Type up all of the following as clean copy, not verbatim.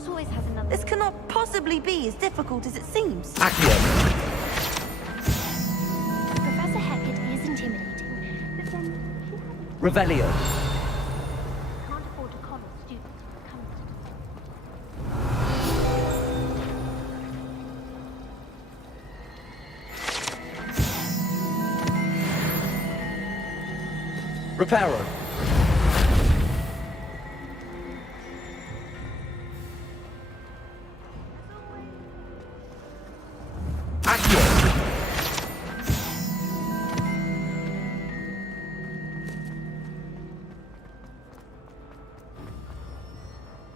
Hogwarts always has another. This cannot possibly be as difficult as it seems. Accio. Professor Hecat is intimidating, but then she hasn't. Revelio. Can't afford to collar students who come to Reparo.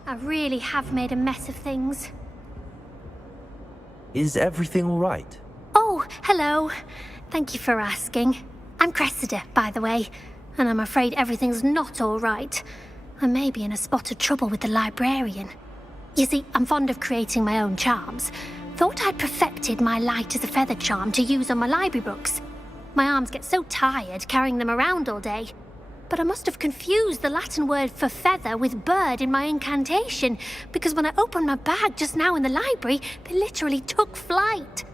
I really have made a mess of things. Is everything all right? Oh, hello. Thank you for asking. I'm Cressida, by the way, and I'm afraid everything's not all right. I may be in a spot of trouble with the librarian. You see, I'm fond of creating my own charms. Thought I'd perfected my light as a feather charm to use on my library books. My arms get so tired carrying them around all day. But I must have confused the Latin word for feather with bird in my incantation, because when I opened my bag just now in the library, they literally took flight.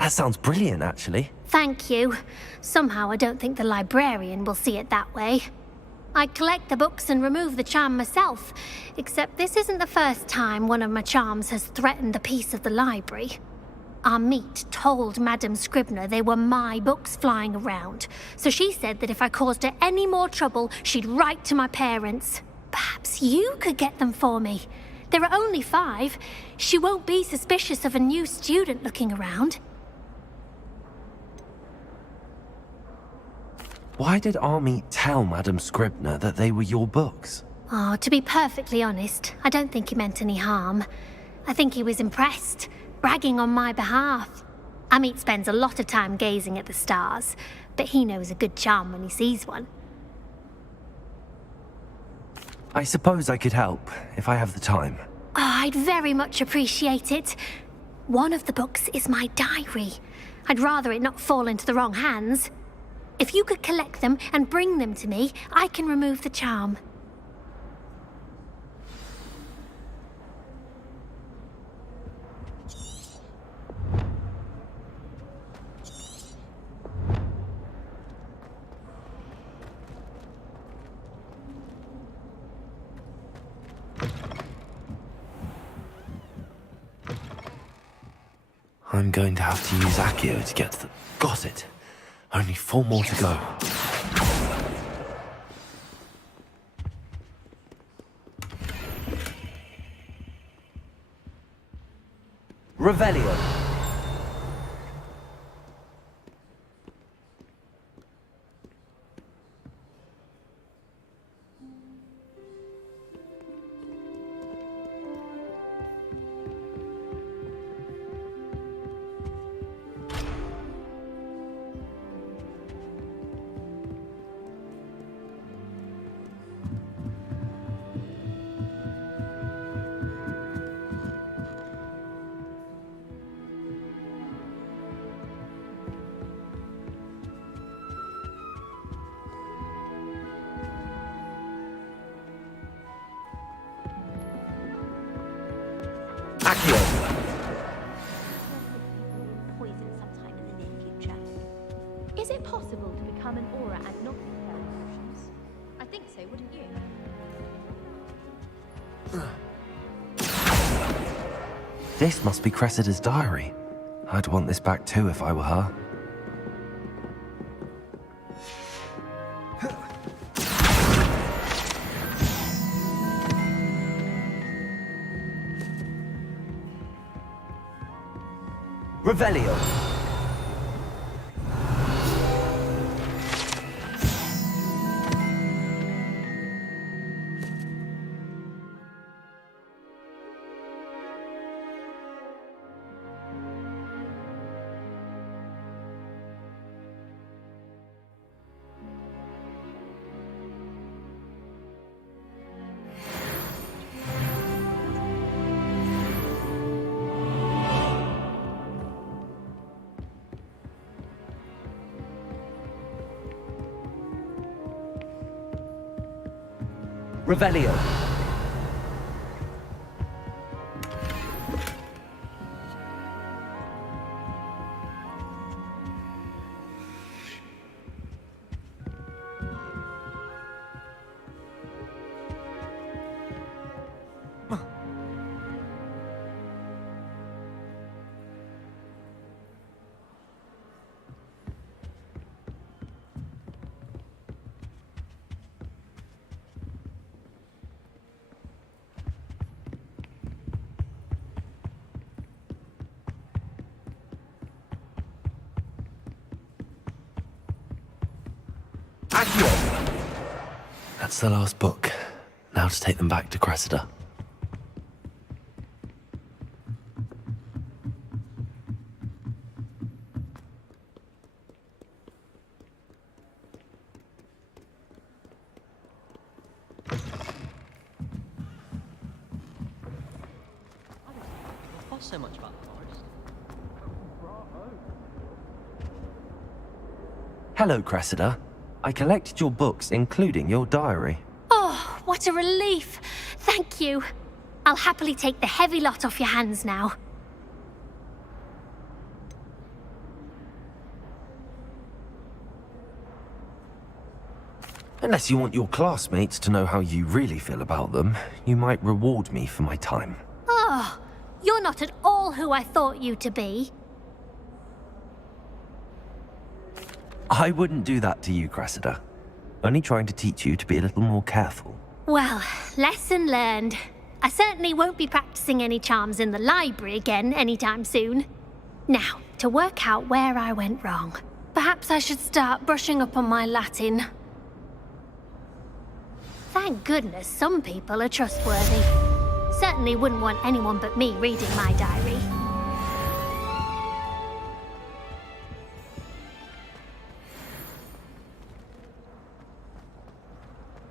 That sounds brilliant, actually. Thank you. Somehow I don't think the librarian will see it that way. I collect the books and remove the charm myself, except this isn't the first time one of my charms has threatened the peace of the library. Our meet told Madame Scribner they were my books flying around, so she said that if I caused her any more trouble, she'd write to my parents. Perhaps you could get them for me. There are only 5. She won't be suspicious of a new student looking around. Why did Army tell Madame Scribner that they were your books? Oh, to be perfectly honest, I don't think he meant any harm. I think he was impressed, bragging on my behalf. Amit spends a lot of time gazing at the stars, but he knows a good charm when he sees one. I suppose I could help, if I have the time. Oh, I'd very much appreciate it. One of the books is my diary. I'd rather it not fall into the wrong hands. If you could collect them and bring them to me, I can remove the charm. I'm going to have to use Accio to get to the... Got it. Only 4 more to go. Revelio. Accio. Poison sometime in the near future. Is it possible to become an aura and not repel potions? I think so, wouldn't you? This must be Cressida's diary. I'd want this back too if I were her. Revelio. Revelio. Accio! That's the last book. Now to take them back to Cressida. What's so much about the forest? Hello, Cressida. I collected your books, including your diary. Oh, what a relief. Thank you. I'll happily take the heavy lot off your hands now. Unless you want your classmates to know how you really feel about them, you might reward me for my time. Oh, you're not at all who I thought you to be. I wouldn't do that to you, Cressida. Only trying to teach you to be a little more careful. Well, lesson learned. I certainly won't be practicing any charms in the library again anytime soon. Now, to work out where I went wrong. Perhaps I should start brushing up on my Latin. Thank goodness some people are trustworthy. Certainly wouldn't want anyone but me reading my diary.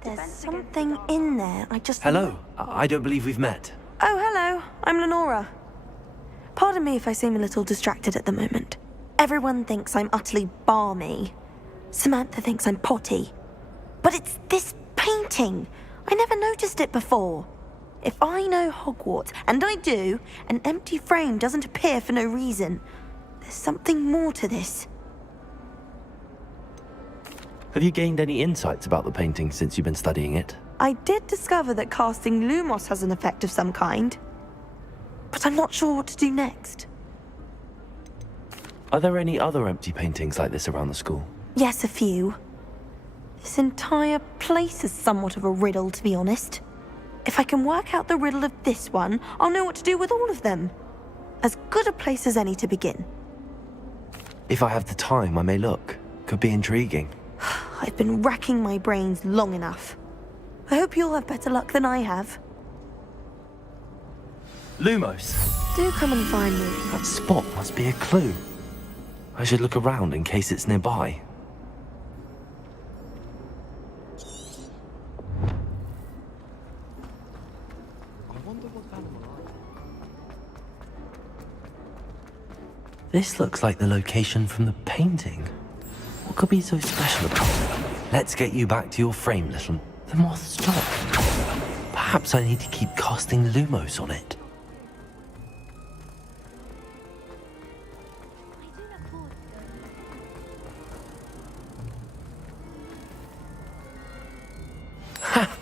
There's something in there. I just... Hello. I don't believe we've met. Oh, hello. I'm Lenora. Pardon me if I seem a little distracted at the moment. Everyone thinks I'm utterly balmy. Samantha thinks I'm potty. But it's this painting. I never noticed it before. If I know Hogwarts, and I do, an empty frame doesn't appear for no reason. There's something more to this. Have you gained any insights about the painting since you've been studying it? I did discover that casting Lumos has an effect of some kind. But I'm not sure what to do next. Are there any other empty paintings like this around the school? Yes, a few. This entire place is somewhat of a riddle, to be honest. If I can work out the riddle of this one, I'll know what to do with all of them. As good a place as any to begin. If I have the time, I may look. Could be intriguing. I've been racking my brains long enough. I hope you'll have better luck than I have. Lumos! Do come and find me. That spot must be a clue. I should look around in case it's nearby. This looks like the location from the painting. What could be so special about it? Let's get you back to your frame, little... The moth stopped. Perhaps I need to keep casting Lumos on it. Ha!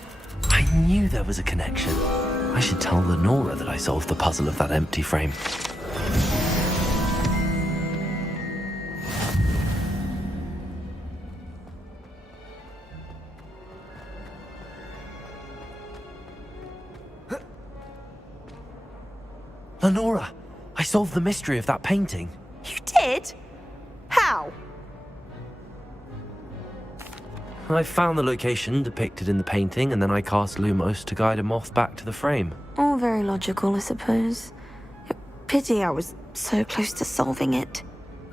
I knew there was a connection. I should tell Lenora that I solved the puzzle of that empty frame. Lenora, I solved the mystery of that painting. You did? How? I found the location depicted in the painting, and then I cast Lumos to guide a moth back to the frame. All very logical, I suppose. Pity I was so close to solving it.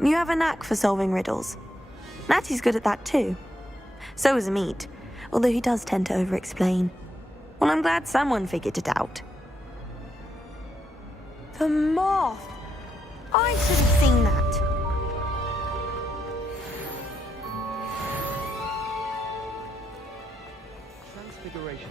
You have a knack for solving riddles. Natty's good at that too. So is Amit, although he does tend to over-explain. Well, I'm glad someone figured it out. The moth! I should have seen that. Transfiguration.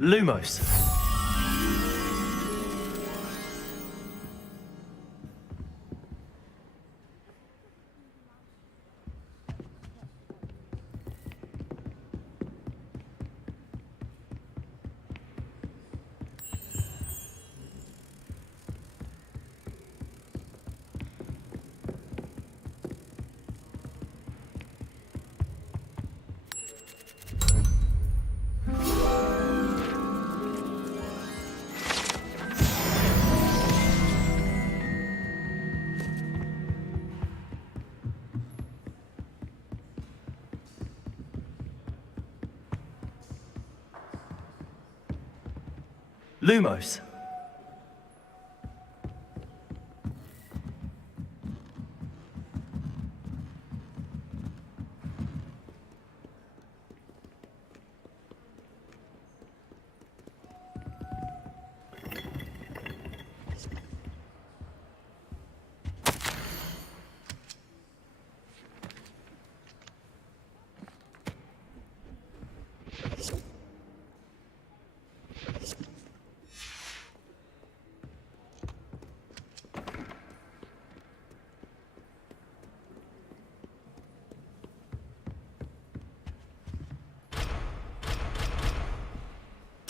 Lumos. Lumos.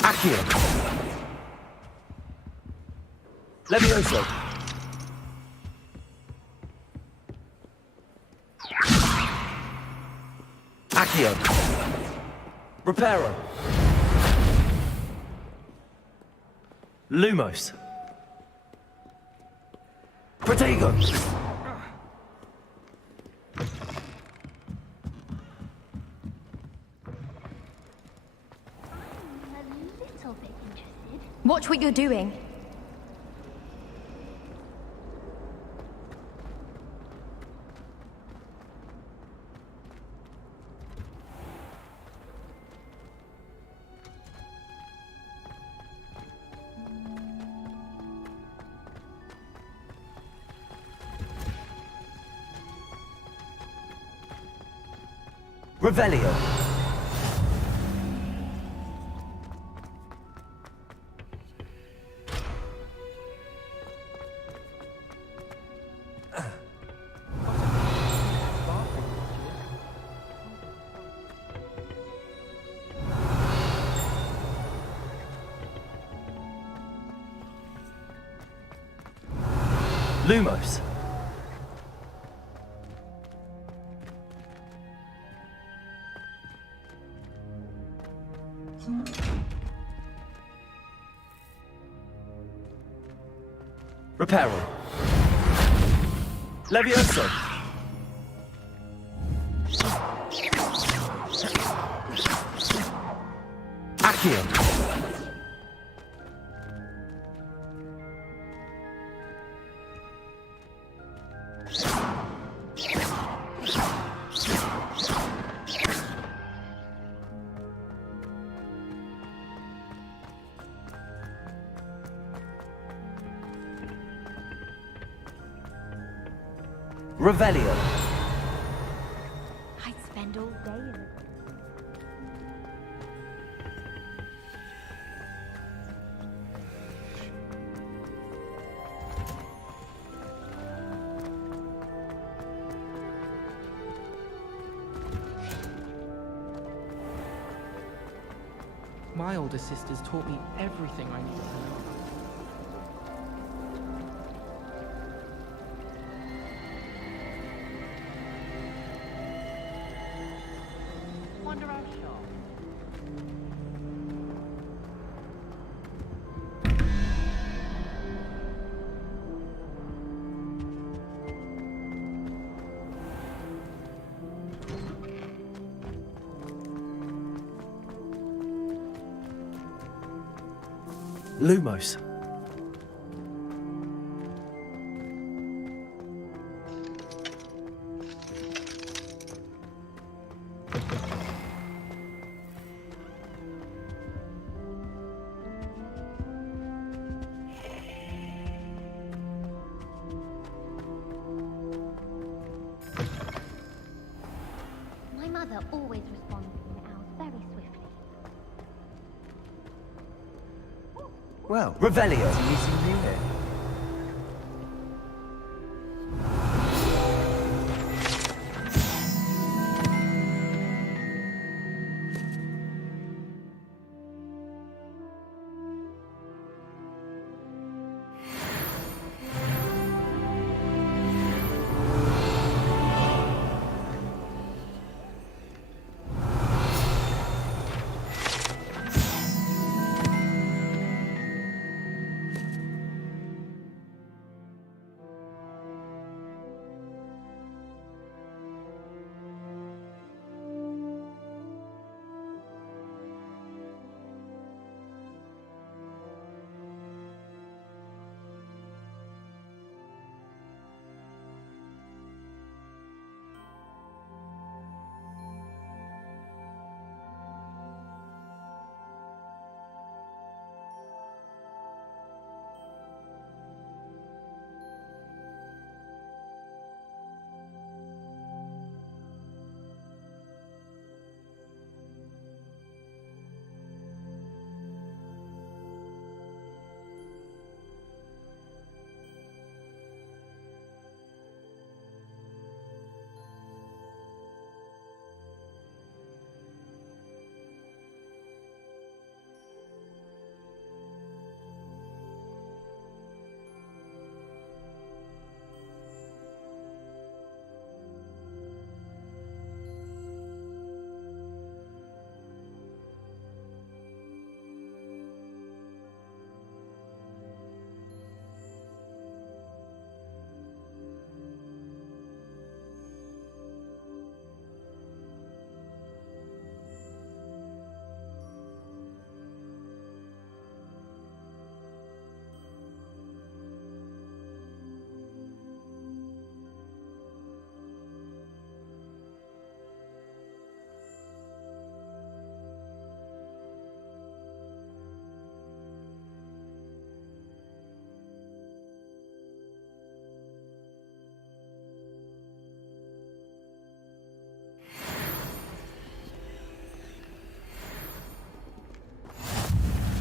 Accio. Levioso. Accio. Reparo. Lumos. Protego. A little bit interested. Watch what you're doing. Revelio. Lumos. Reparo. Levioso. Accio. Revelio. I'd spend all day in it. My older sisters taught me everything I needed to know. Wander our shop. Lumos. My mother always responds to the owls very swiftly. Well, Revelio. it's meeting you here.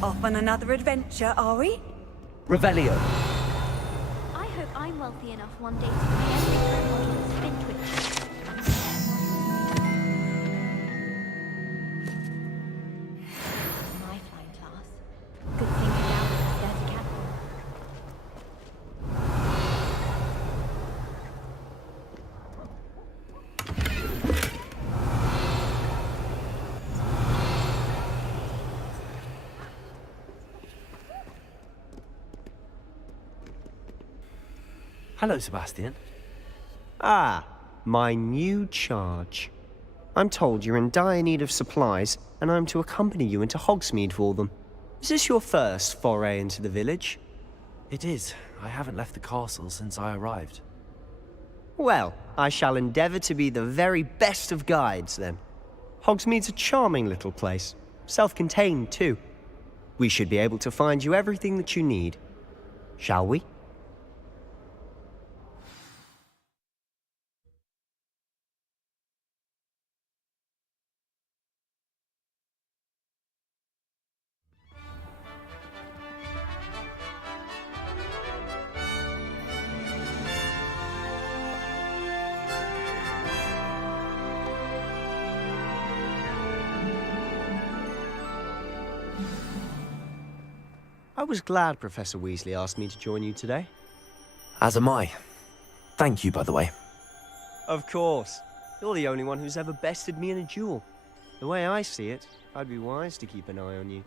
Off on another adventure, are we? Revelio. I hope I'm wealthy enough one day to pay every robot on the spin twitch. My flying class. Good thing you're down with a sturdy captain. Hello, Sebastian. Ah, my new charge. I'm told you're in dire need of supplies, and I'm to accompany you into Hogsmeade for them. Is this your first foray into the village? It is. I haven't left the castle since I arrived. Well, I shall endeavour to be the very best of guides, then. Hogsmeade's a charming little place. Self-contained, too. We should be able to find you everything that you need. Shall we? I was glad Professor Weasley asked me to join you today. As am I. Thank you, by the way. Of course. You're the only one who's ever bested me in a duel. The way I see it, I'd be wise to keep an eye on you.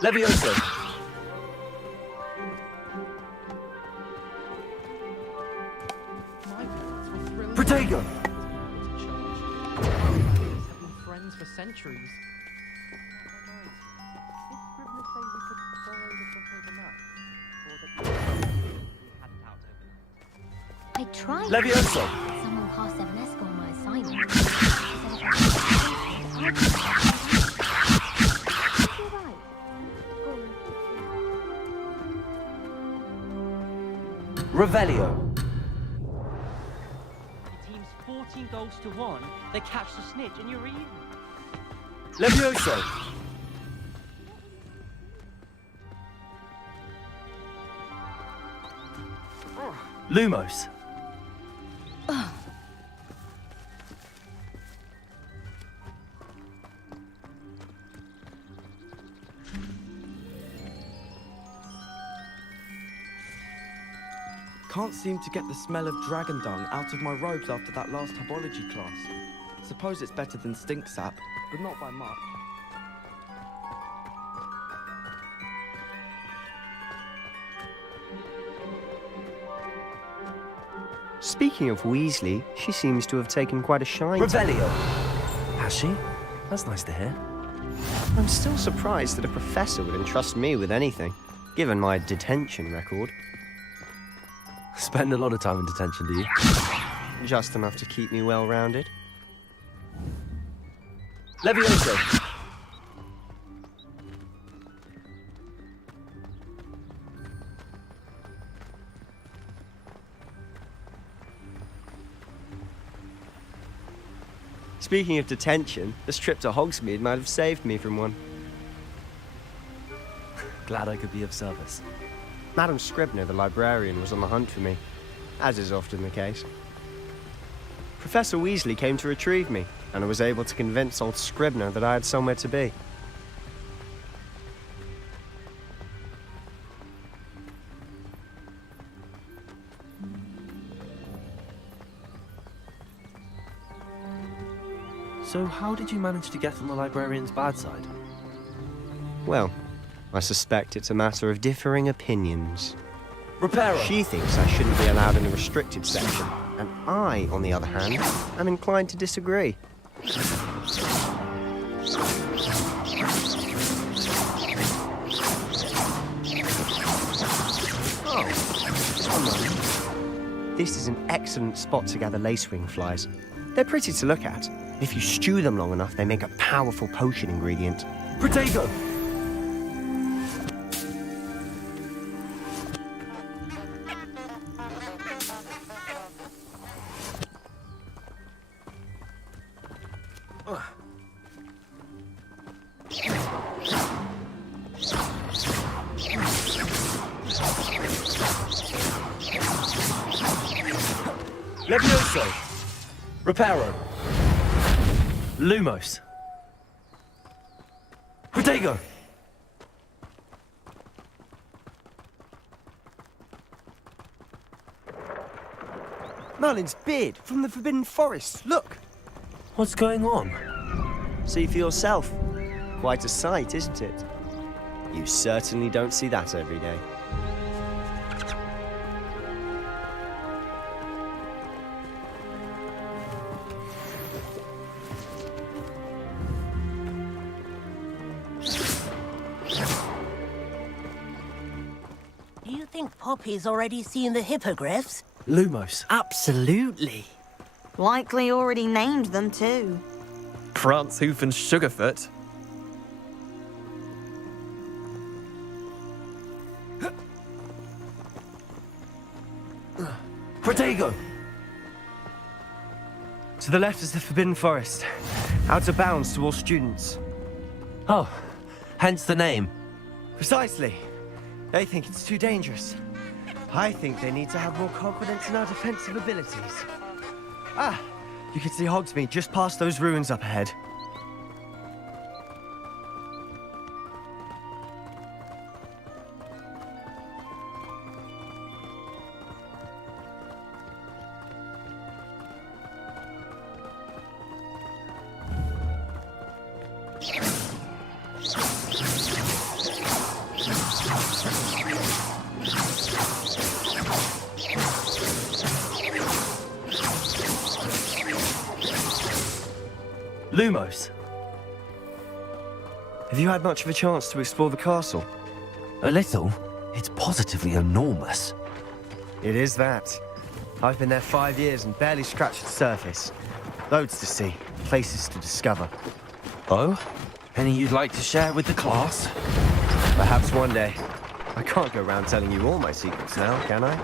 Levioso! My parents were thrilled. Protego! Have been friends for centuries. Did Scribner say we could borrow the book overnight? Or that we had it out overnight? I tried. Levioso! Someone passed Evanesco on my assignment. You're right. Revelio! The team's 14 goals to 1. They catch the snitch and you're even. Levioso! Lumos! Can't seem to get the smell of dragon dung out of my robes after that last herbology class. Suppose it's better than stink sap, but not by much. Speaking of Weasley, she seems to have taken quite a shine to Revelio! Has she? That's nice to hear. I'm still surprised that a professor would entrust me with anything, given my detention record. Spend a lot of time in detention, do you? Just enough to keep me well-rounded. Levioso! Speaking of detention, this trip to Hogsmeade might have saved me from one. Glad I could be of service. Madam Scribner, the librarian, was on the hunt for me, as is often the case. Professor Weasley came to retrieve me, and I was able to convince old Scribner that I had somewhere to be. So how did you manage to get on the librarian's bad side? Well, I suspect it's a matter of differing opinions. Reparo! She thinks I shouldn't be allowed in the restricted section, and I, on the other hand, am inclined to disagree. This is an excellent spot to gather lacewing flies. They're pretty to look at. If you stew them long enough, they make a powerful potion ingredient. Protego! Levioso! Reparo! Lumos! Protego! Merlin's beard from the Forbidden Forest. Look! What's going on? See for yourself. Quite a sight, isn't it? You certainly don't see that every day. Do you think Poppy's already seen the hippogriffs? Lumos. Absolutely. Likely already named them too. Prance, Hoof, and Sugarfoot. Protego! To the left is the Forbidden Forest. Out of bounds to all students. Oh, hence the name. Precisely. They think it's too dangerous. I think they need to have more confidence in our defensive abilities. Ah, you can see Hogsmeade just past those ruins up ahead. Lumos. Have you had much of a chance to explore the castle? A little. It's positively enormous. It is that. I've been there 5 years and barely scratched the surface. Loads to see, places to discover. Oh? Any you'd like to share with the class? Perhaps one day. I can't go around telling you all my secrets now, can I?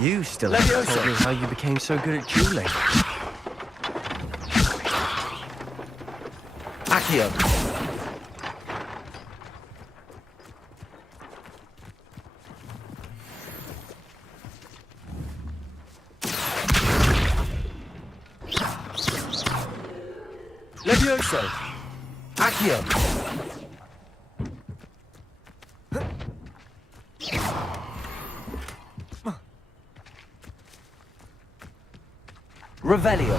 You still haven't told me how you became so good at dueling. Accio. Levioso. Accio. Revelio.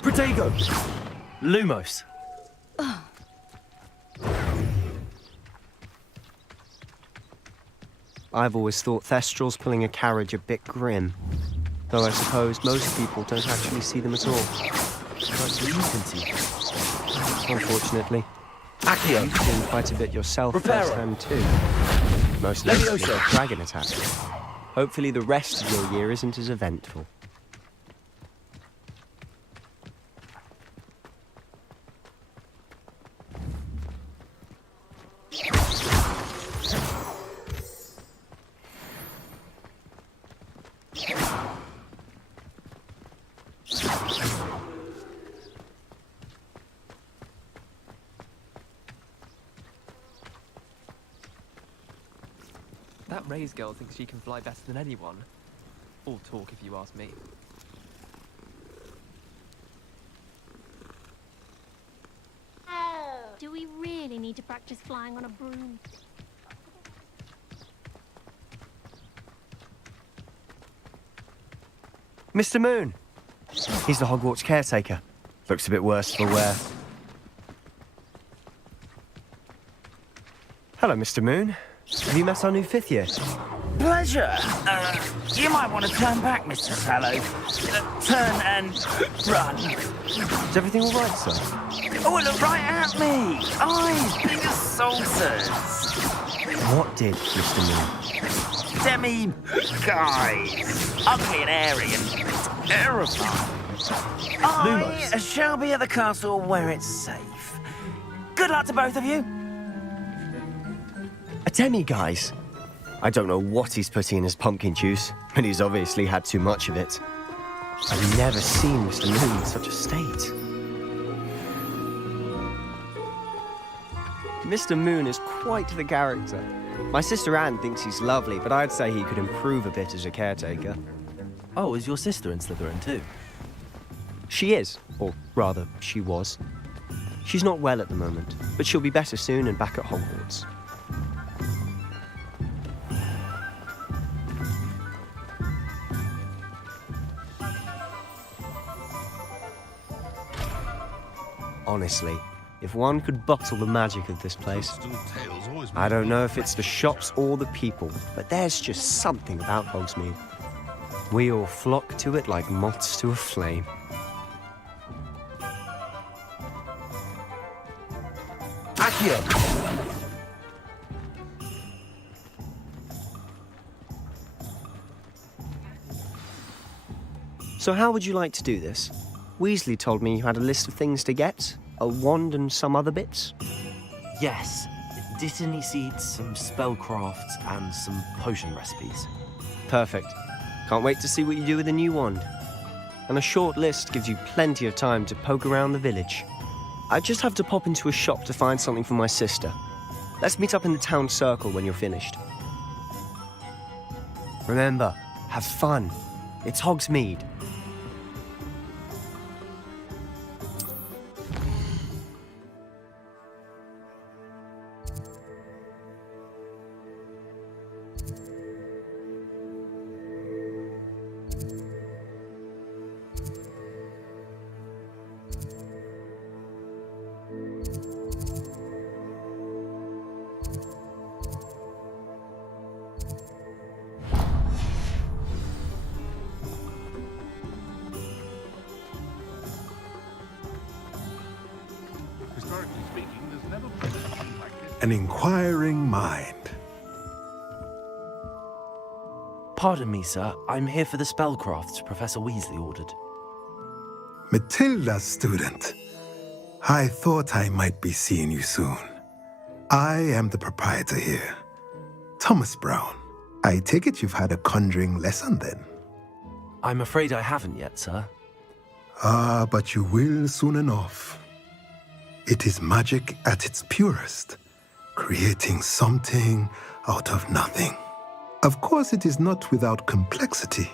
Protego. Lumos. I've always thought Thestrals pulling a carriage a bit grim. Though I suppose most people don't actually see them at all. But you can see. Unfortunately. Accio. You've seen quite a bit yourself Reparo. firsthand too. Most Levioso. notably a dragon attack. Hopefully the rest of your year isn't as eventful. That Ray's girl thinks she can fly better than anyone. All talk, if you ask me. Do we really need to practice flying on a broom? Mr. Moon! He's the Hogwarts caretaker. Looks a bit worse for wear. Hello, Mr. Moon. Have you met our new 5th year? Pleasure. You might want to turn back, Mr. Sallow. Turn and run. Is everything all right, sir? Oh, look right at me. Eyes big as saucers. What did, Mr. Moon? Demi-guys. Ugly and airy and terrifying. I shall be at the castle where it's safe. Good luck to both of you. A demi-guise? I don't know what he's putting in his pumpkin juice, but he's obviously had too much of it. I've never seen Mr. Moon in such a state. Mr. Moon is quite the character. My sister Anne thinks he's lovely, but I'd say he could improve a bit as a caretaker. Oh, is your sister in Slytherin too? She is, or rather, she was. She's not well at the moment, but she'll be better soon and back at Hogwarts. Honestly, if one could bottle the magic of this place, I don't know if it's the shops or the people, but there's just something about Hogsmeade. We all flock to it like moths to a flame. Accio. So how would you like to do this? Weasley told me you had a list of things to get. A wand and some other bits. Yes. Dittany seeds, some spellcrafts, and some potion recipes. Perfect. Can't wait to see what you do with the new wand. and a short list gives you plenty of time to poke around the village. I just have to pop into a shop to find something for my sister. Let's meet up in the town circle when you're finished. Remember, have fun. It's Hogsmeade. Historically speaking, there's never been anything like this. An inquiring mind. Pardon me, sir. I'm here for the spellcrafts Professor Weasley ordered. Matilda's student. I thought I might be seeing you soon. I am the proprietor here, Thomas Brown. I take it you've had a conjuring lesson then? I'm afraid I haven't yet, sir. Ah, but you will soon enough. It is magic at its purest, creating something out of nothing. Of course, it is not without complexity,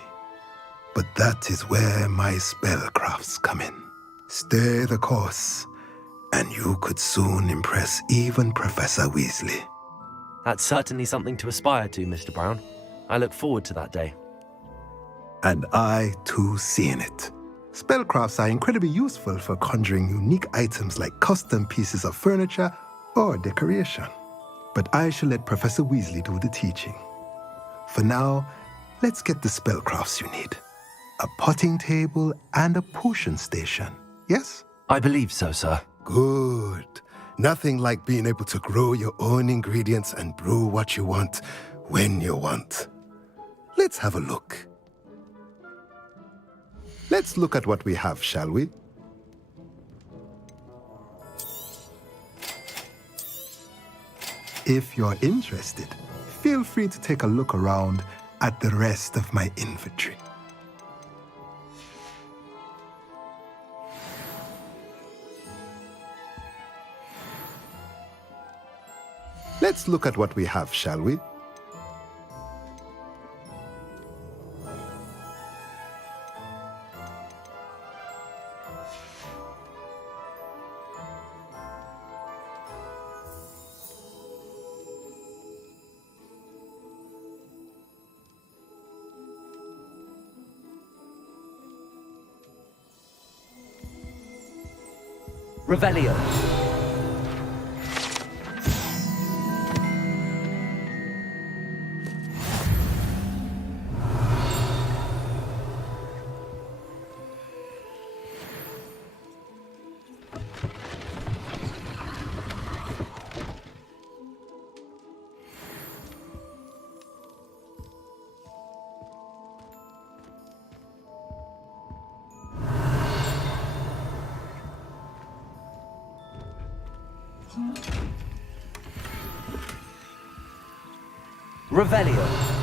but that is where my spellcrafts come in. Stay the course, and you could soon impress even Professor Weasley. That's certainly something to aspire to, Mr. Brown. I look forward to that day. And I, too, seeing it. Spellcrafts are incredibly useful for conjuring unique items like custom pieces of furniture or decoration. But I shall let Professor Weasley do the teaching. For now, let's get the spellcrafts you need. A potting table and a potion station, yes? I believe so, sir. Good. Nothing like being able to grow your own ingredients and brew what you want when you want. Let's have a look. Let's look at what we have, shall we? If you're interested, feel free to take a look around at the rest of my inventory. Let's look at what we have, shall we? Revelio. Revelio.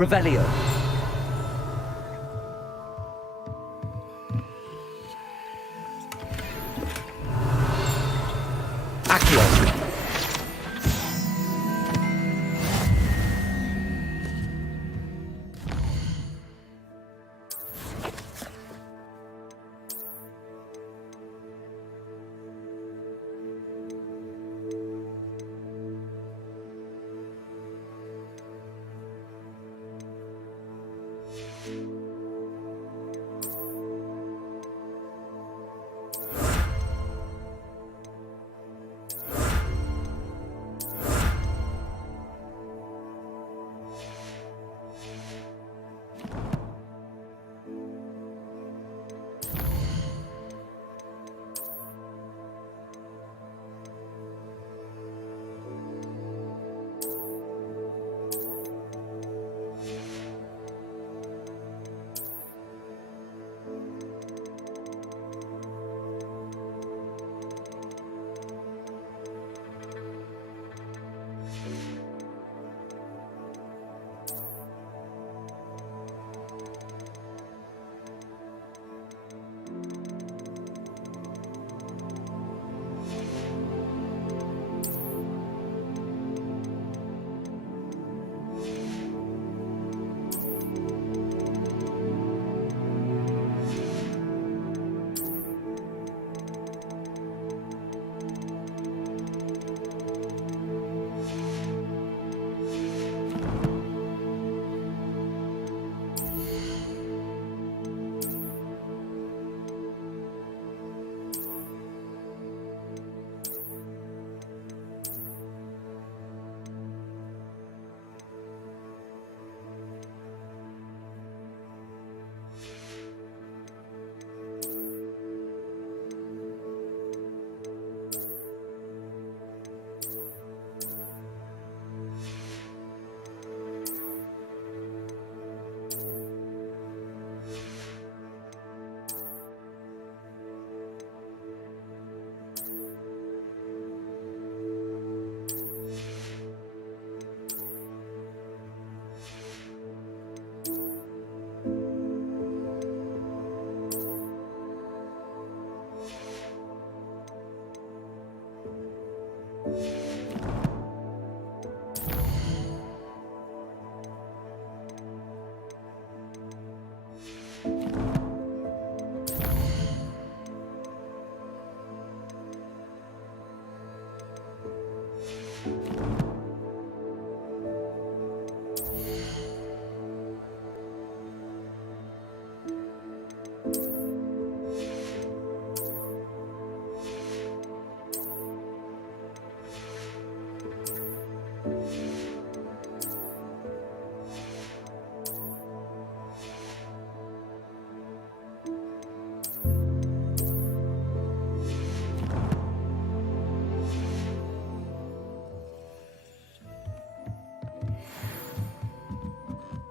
Revelio. Accio.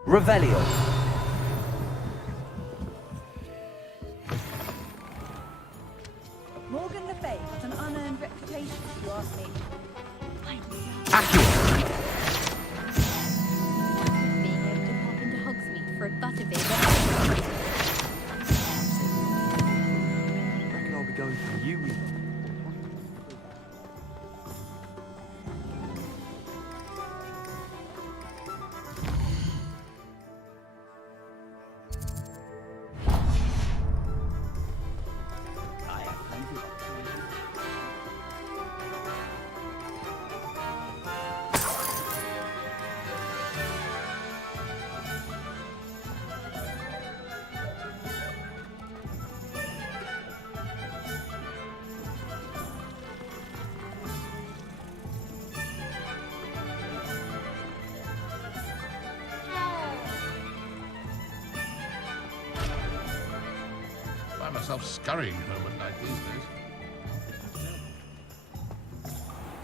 Revelio. Morgan Le Fay has an unearned reputation, if you ask me. Accio. Being able to pop into Hogsmeade for a butterbeer. Reckon I'll be going for you, Weaver. Find myself scurrying home at night these days.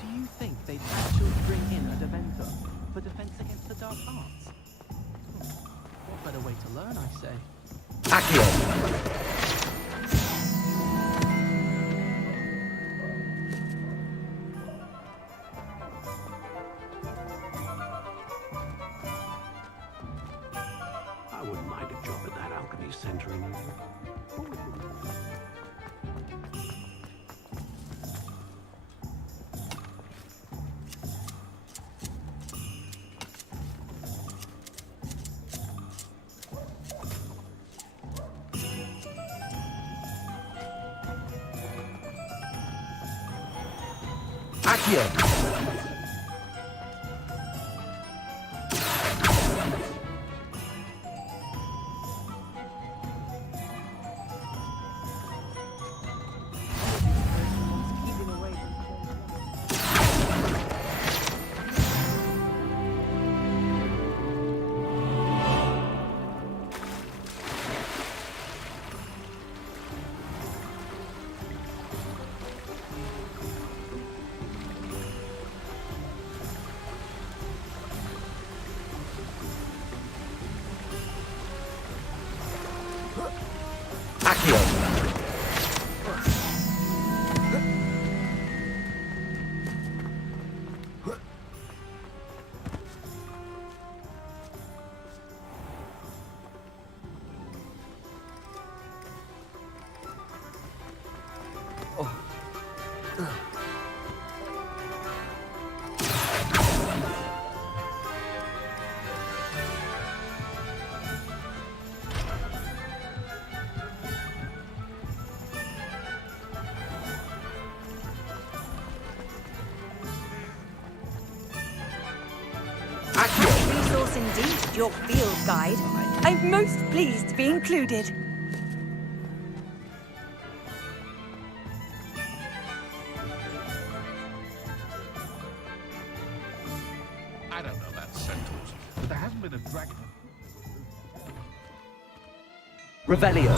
Do you think they'd actually bring in a Dementor for defense against the dark arts? What better way to learn, I say? Accio. I wouldn't mind a job at that alchemy centre in England. Accio. Accio. Resource indeed, your field guide. I'm most pleased to be included. I don't know about centaurs, but there hasn't been a dragon. Revelio.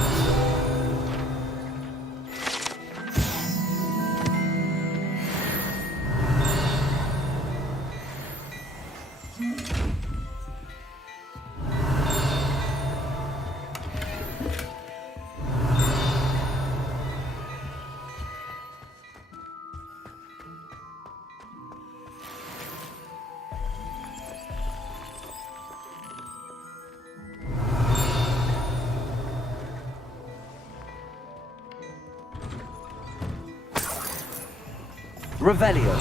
Revelio.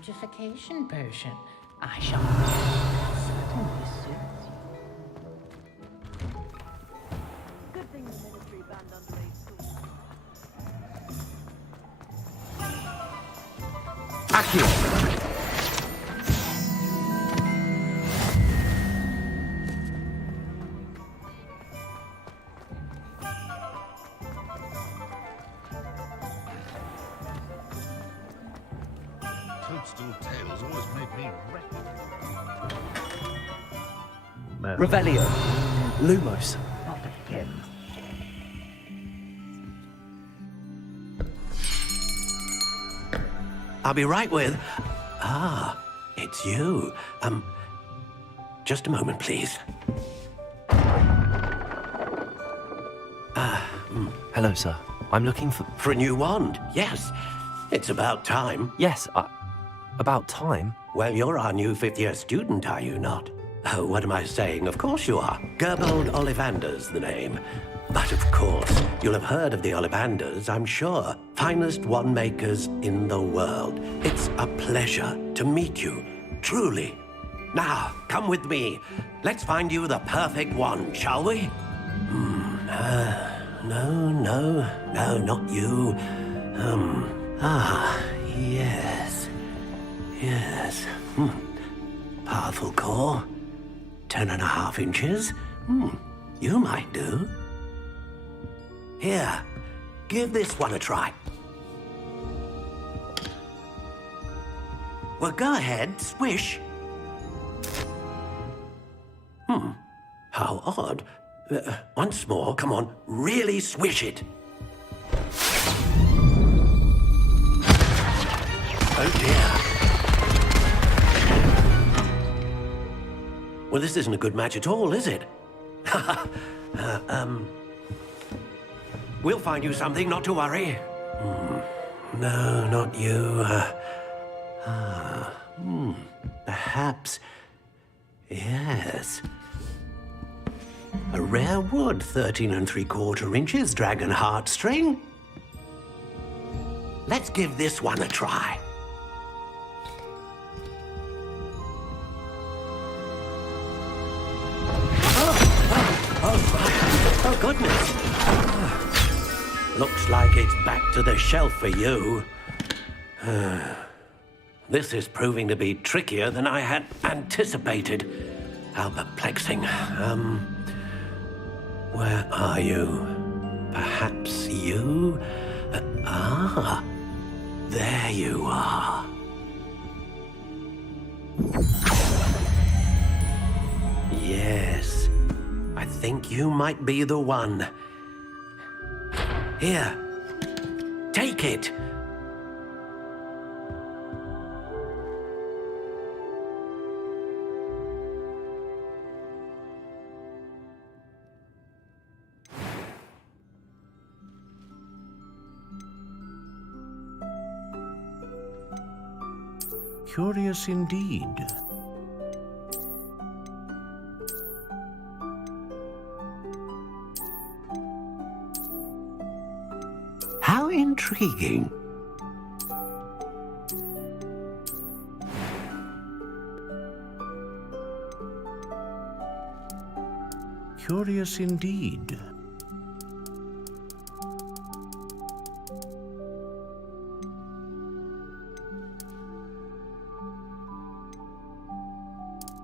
beautification potion. I shall certainly suits you. Good thing the military banned underage schools. Accio! Toadstool tales always made me reckless. Revelio. Lumos. Not again. I'll be right with... Ah, it's you. Just a moment, please. Hello, sir. I'm looking for... For a new wand, yes. It's about time. Yes, about time? Well, you're our new fifth-year student, are you not? Oh, what am I saying? Of course you are. Gerbold Ollivander's the name. But of course, you'll have heard of the Ollivanders, I'm sure. Finest wand makers in the world. It's a pleasure to meet you, truly. Now, come with me. Let's find you the perfect wand, shall we? No, not you. Yes. Powerful core. 10.5 inches. You might do. Here, give this one a try. Well, go ahead, swish. How odd. Once more, come on, really swish it. Oh dear. Well, this isn't a good match at all, is it? We'll find you something, not to worry. No, not you. Perhaps... Yes. A rare wood, 13 3/4 inches, dragon heartstring. Let's give this one a try. Oh, goodness. Looks like it's back to the shelf for you. This is proving to be trickier than I had anticipated. How perplexing. Where are you? Perhaps you? There you are. Yes, I think you might be the one. Here, take it. Curious indeed. How intriguing. Curious indeed.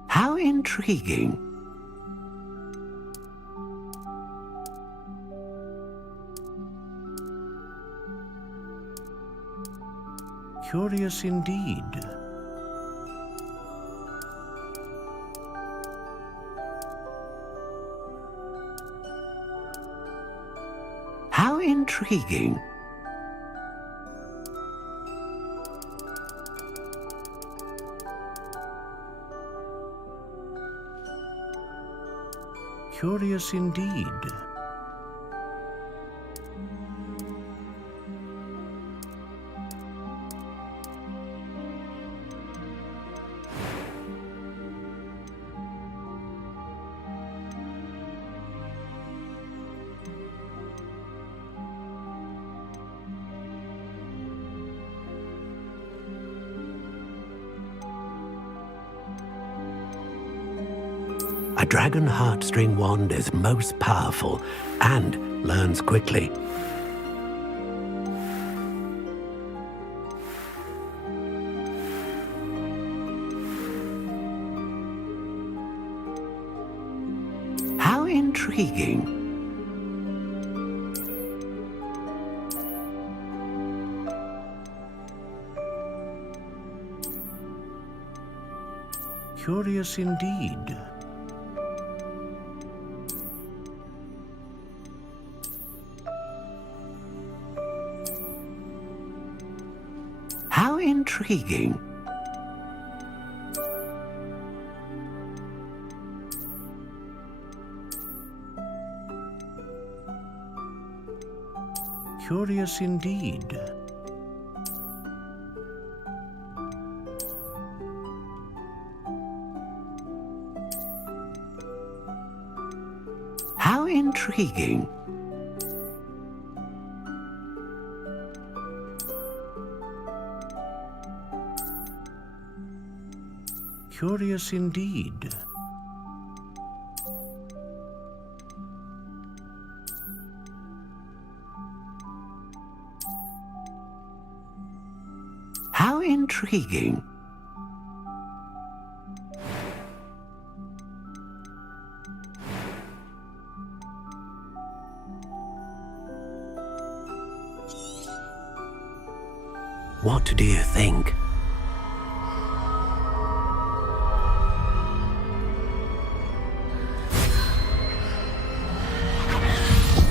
How intriguing. Curious indeed. How intriguing. Curious indeed. A dragon heartstring wand is most powerful and learns quickly. How intriguing. Curious indeed. How intriguing. Curious indeed. How intriguing. Curious indeed. How intriguing. What do you think?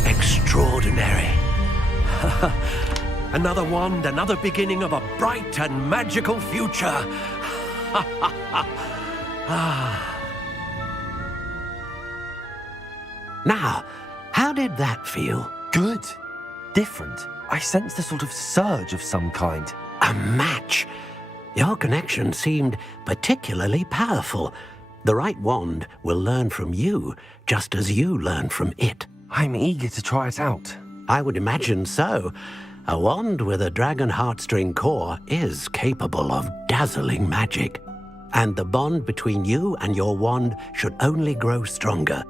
Extraordinary. Another wand, another beginning of a bright and magical future. Now, how did that feel? Good. Different. I sensed a sort of surge of some kind. A match. Your connection seemed particularly powerful. The right wand will learn from you, just as you learn from it. I'm eager to try it out. I would imagine so. A wand with a dragon heartstring core is capable of dazzling magic. And the bond between you and your wand should only grow stronger.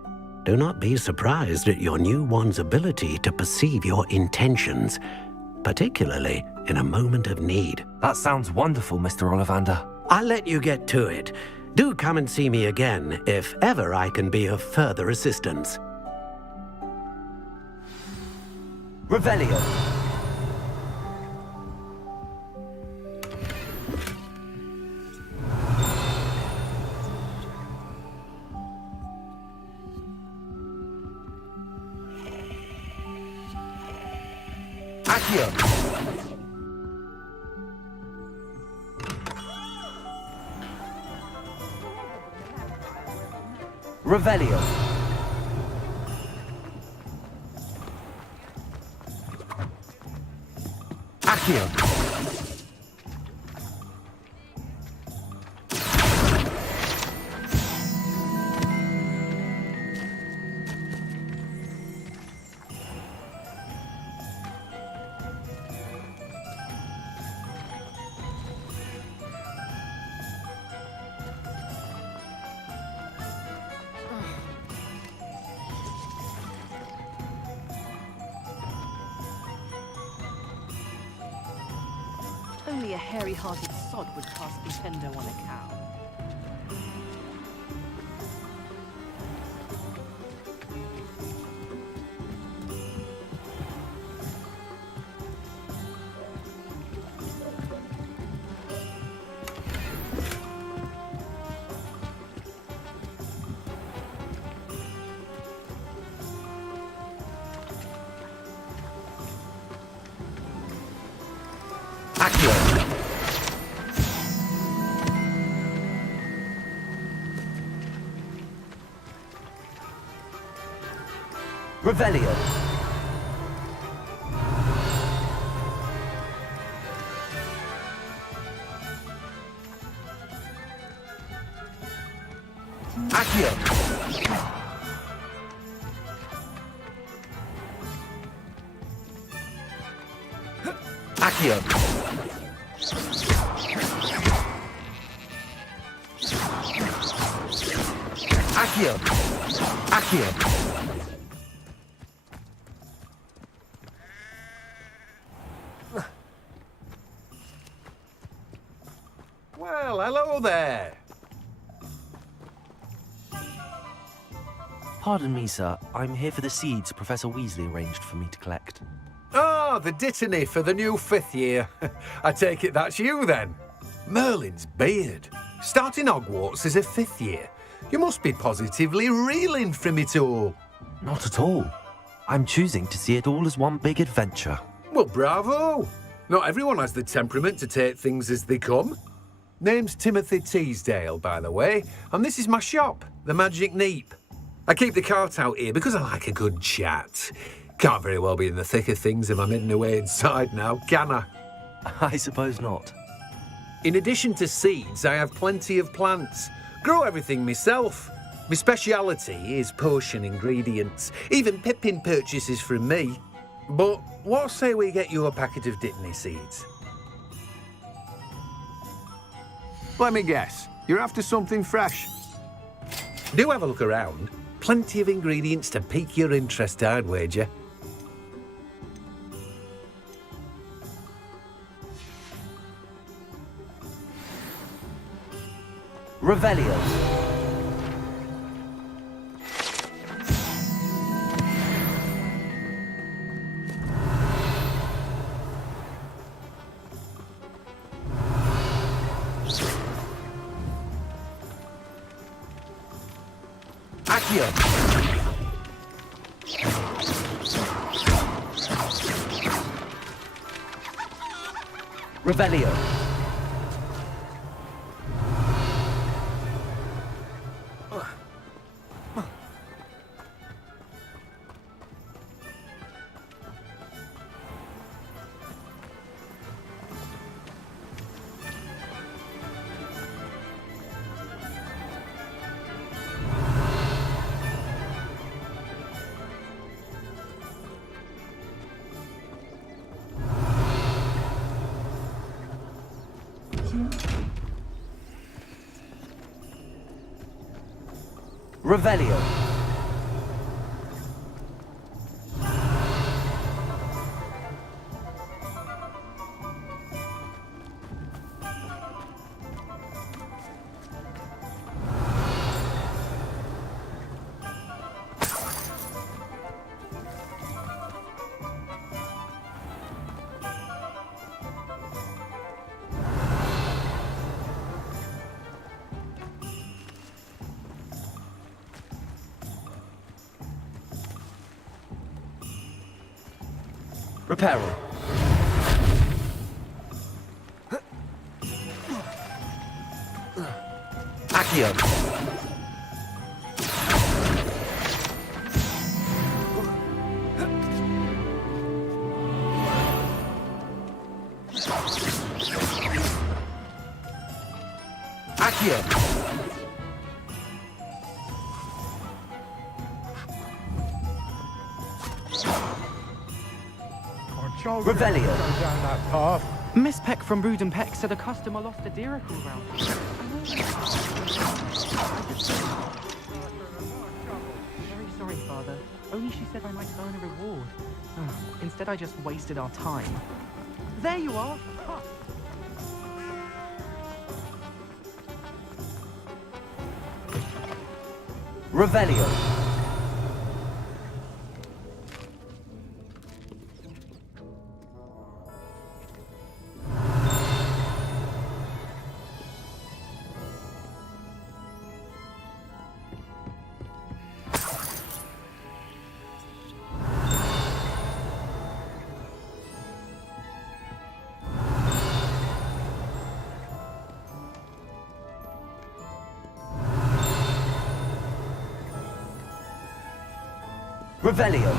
Do not be surprised at your new wand's ability to perceive your intentions, particularly in a moment of need. That sounds wonderful, Mr. Ollivander. I'll let you get to it. Do come and see me again if ever I can be of further assistance. Revelio. Accio. Revelio. Accio. Only a hairy-hearted sod would cast Nintendo on a cow. Revelio. Accio. Accio. Accio. Accio! Accio! Well, hello there. Pardon me, sir. I'm here for the seeds Professor Weasley arranged for me to collect. Ah, the dittany for the new 5th year. I take it that's you then. Merlin's beard. Starting Hogwarts as a 5th year. You must be positively reeling from it all. Not at all. I'm choosing to see it all as one big adventure. Well, bravo. Not everyone has the temperament to take things as they come. Name's Timothy Teasdale, by the way, and this is my shop, the Magic Neep. I keep the cart out here because I like a good chat. Can't very well be in the thick of things if I'm hidden away inside now, can I? I suppose not. In addition to seeds, I have plenty of plants. Grow everything myself. My speciality is potion ingredients. Even Pippin purchases from me. But what say we get you a packet of Dittany seeds? Let me guess. You're after something fresh. Do have a look around. Plenty of ingredients to pique your interest, I'd wager. Revelio. Accio. Revelio. Revelio. Reparo. Accio. Accio. Revelio. Down that path. Miss Peck from Brood and Peck said a customer lost a diricle round. Very sorry, Father. Only she said I might earn a reward. Instead, I just wasted our time. There you are! Ha! Revelio. Revelio.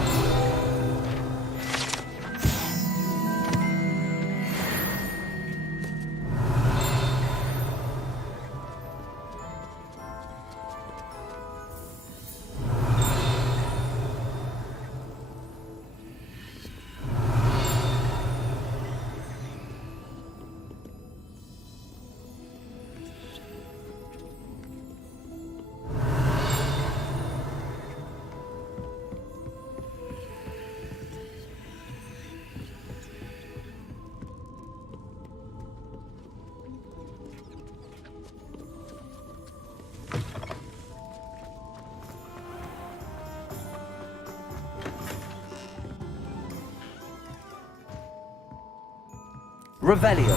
Revelio.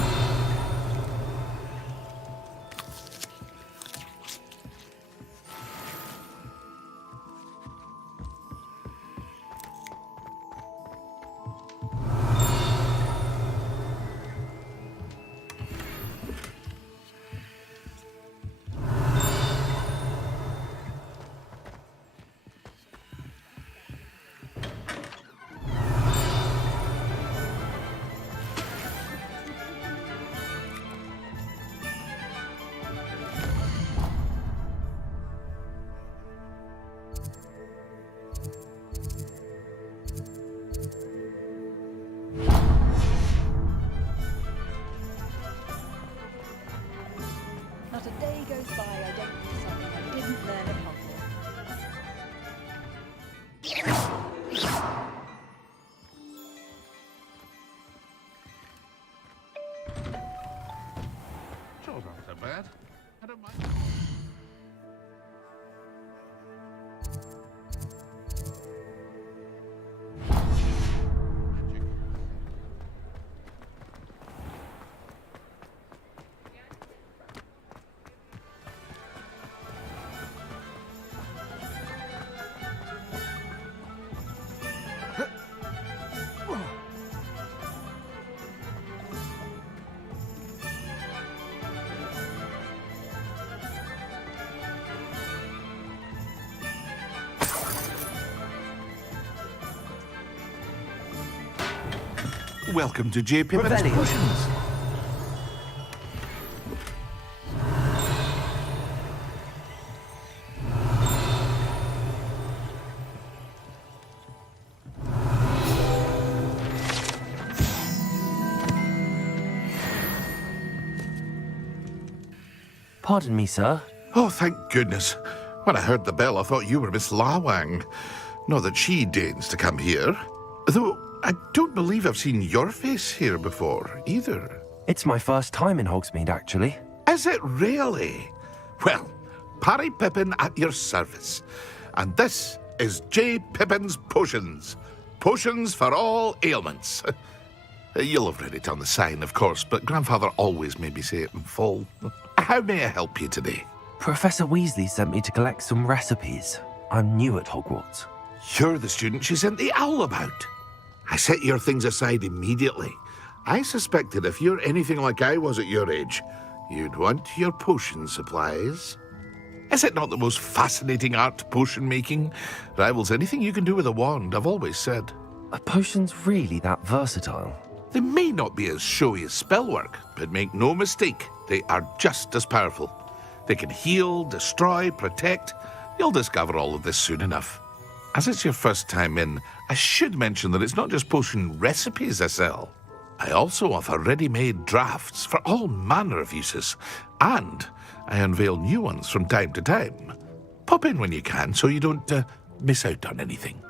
Not a day goes by I don't do something I didn't learn at Hogwarts. Sure, not so bad. I don't mind. Welcome to J. Pippin's Potions. Pardon me, sir. Oh, thank goodness. When I heard the bell, I thought you were Miss Lawang. Not that she deigns to come here. Though I don't believe I've seen your face here before, either. It's my first time in Hogsmeade, actually. Is it really? Well, Parry Pippin at your service. And this is J. Pippin's Potions. Potions for all ailments. You'll have read it on the sign, of course, but Grandfather always made me say it in full. How may I help you today? Professor Weasley sent me to collect some recipes. I'm new at Hogwarts. You're the student she sent the owl about. I set your things aside immediately. I suspected if you're anything like I was at your age, you'd want your potion supplies. Is it not the most fascinating art, potion making? Rivals anything you can do with a wand, I've always said. Are potions really that versatile? They may not be as showy as spellwork, but make no mistake, they are just as powerful. They can heal, destroy, protect. You'll discover all of this soon enough. As it's your first time in, I should mention that it's not just potion recipes I sell. I also offer ready-made drafts for all manner of uses, and I unveil new ones from time to time. Pop in when you can so you don't miss out on anything.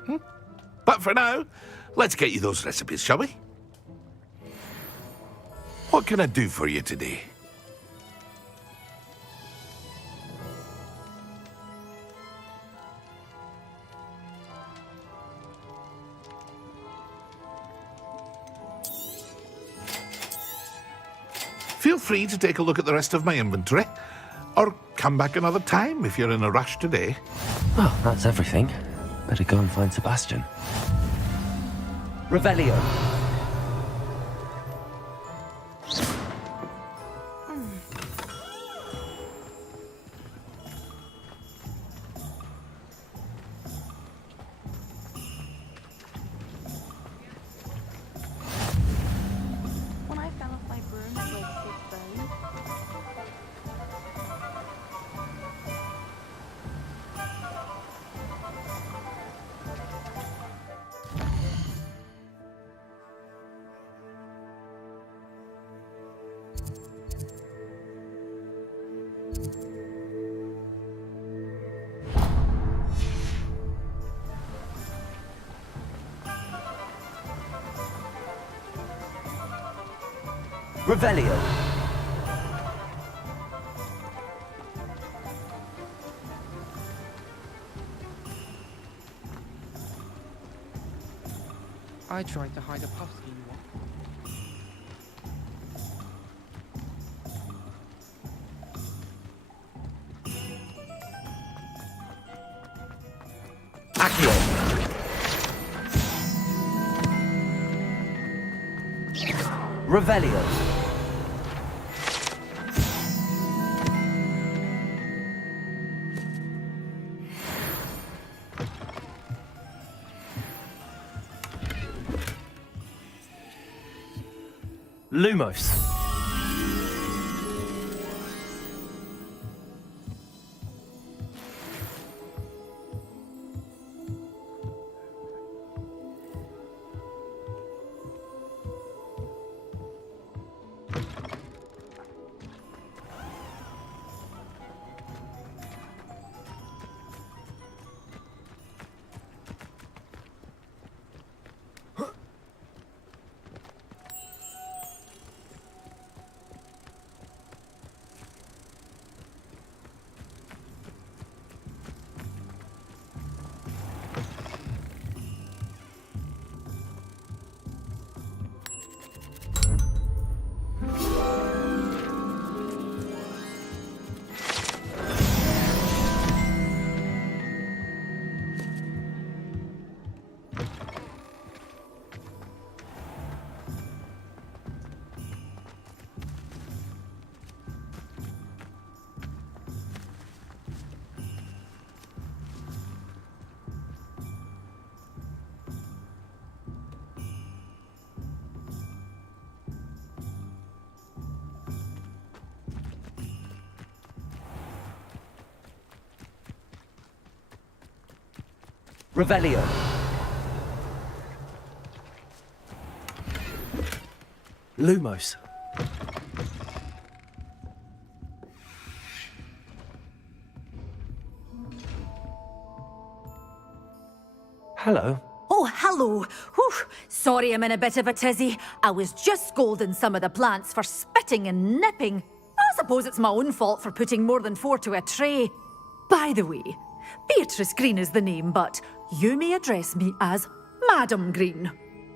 But for now, let's get you those recipes, shall we? What can I do for you today? Feel free to take a look at the rest of my inventory, or come back another time if you're in a rush today. Well, that's everything. Better go and find Sebastian. Revelio. When I fell off my broom, I broke 6 bones. Revelio. I tried to hide a puffskein once. Revelio. Lumos. Revelio. Lumos. Hello. Oh, hello. Whew. Sorry I'm in a bit of a tizzy. I was just scolding some of the plants for spitting and nipping. I suppose it's my own fault for putting more than 4 to a tray. By the way, Beatrice Green is the name, but you may address me as Madam Green.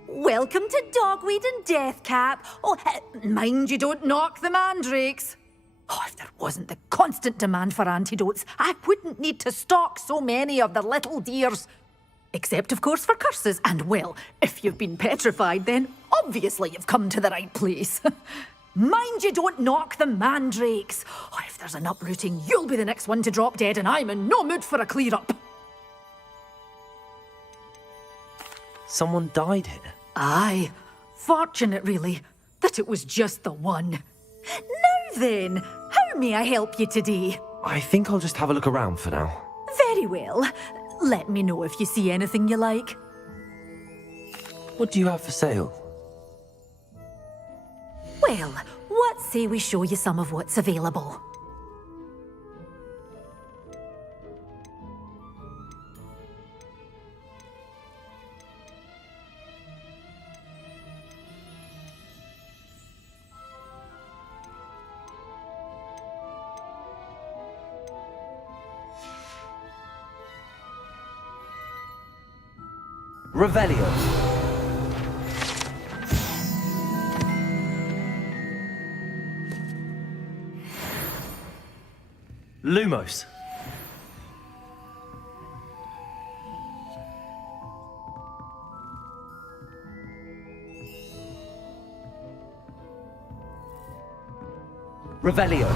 Welcome to Dogweed and Deathcap. Oh, mind you don't knock the mandrakes. Oh, if there wasn't the constant demand for antidotes, I wouldn't need to stock so many of the little dears. Except, of course, for curses. And, well, if you've been petrified, then obviously you've come to the right place. Mind you don't knock the mandrakes. Oh, if there's an uprooting, you'll be the next one to drop dead, and I'm in no mood for a clear-up. Someone died here. Aye. Fortunate, really, that it was just the one. Now then, how may I help you today? I think I'll just have a look around for now. Very well. Let me know if you see anything you like. What do you have for sale? Well, what say we show you some of what's available? Revelio. Lumos. Revelio.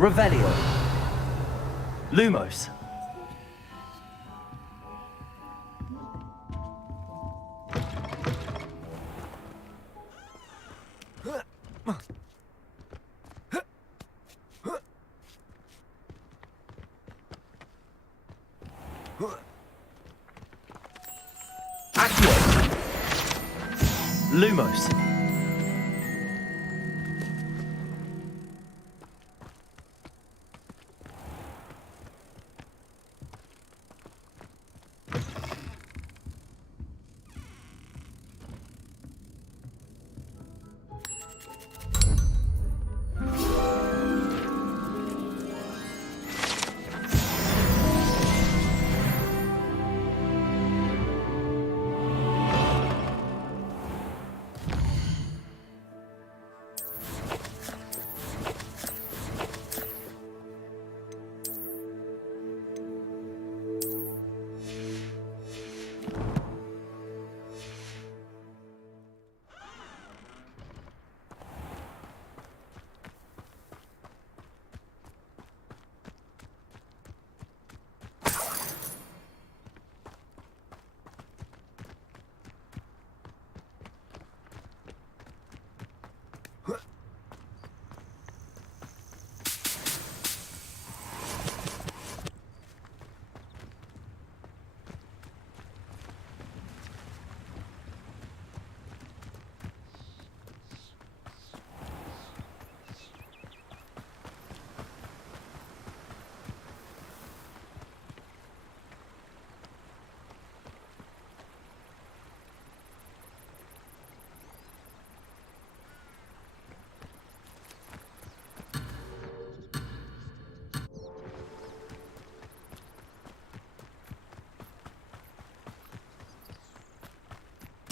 Revelio. Lumos. Accio. Lumos.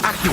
Accio.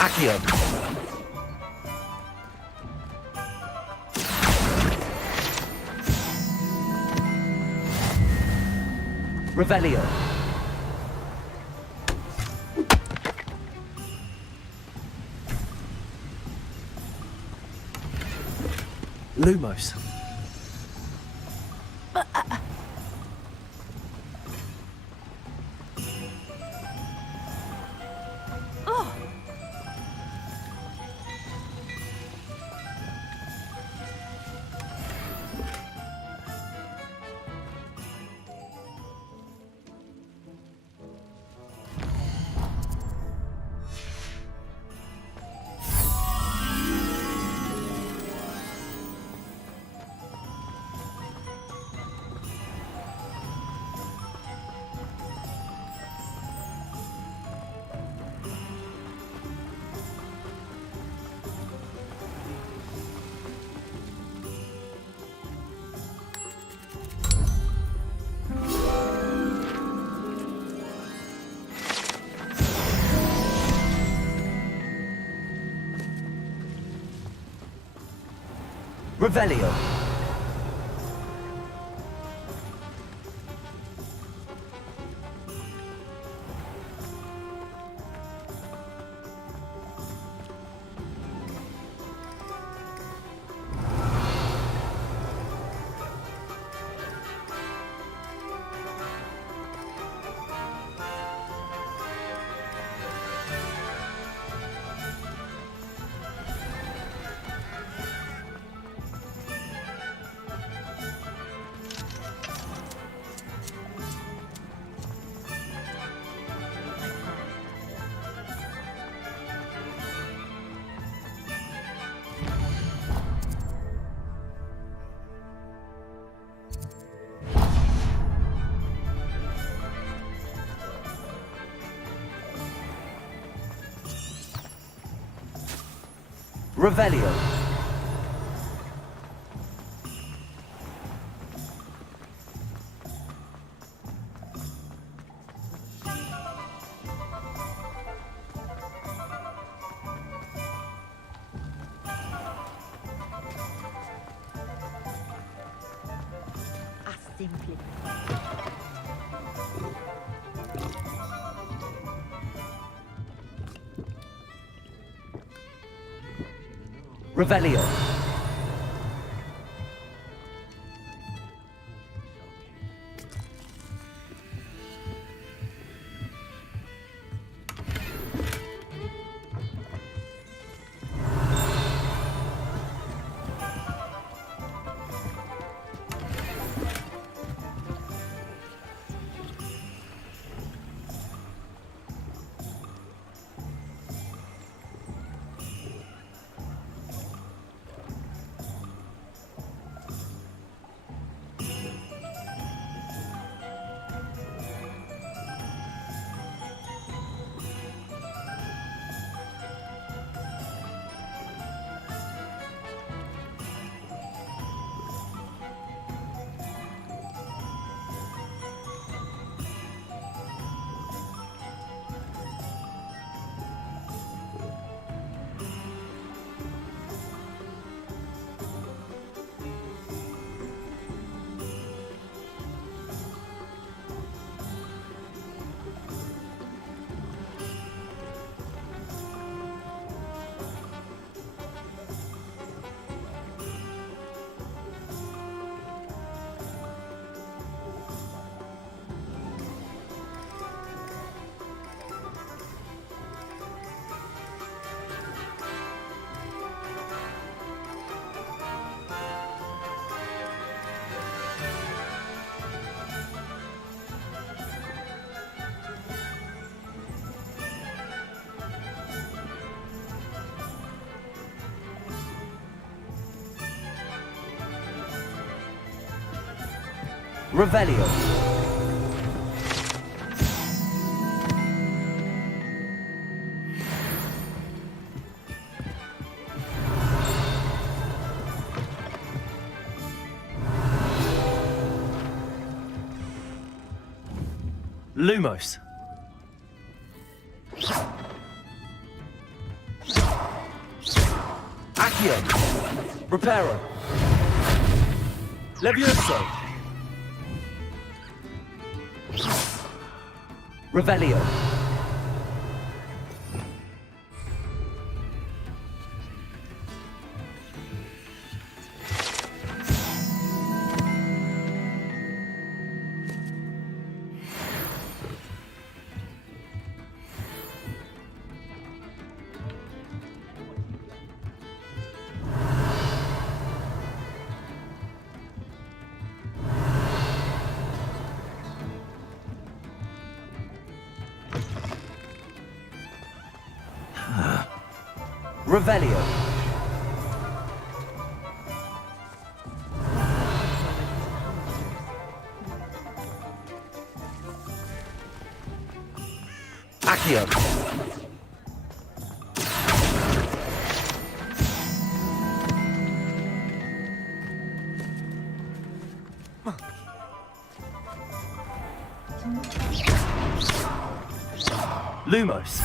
Accio. Revelio. Lumos. Revelio. Revelio. Revelio. Revelio. Lumos. Accio. Reparo. Levioso. Revelio. Revelio. Accio. Lumos.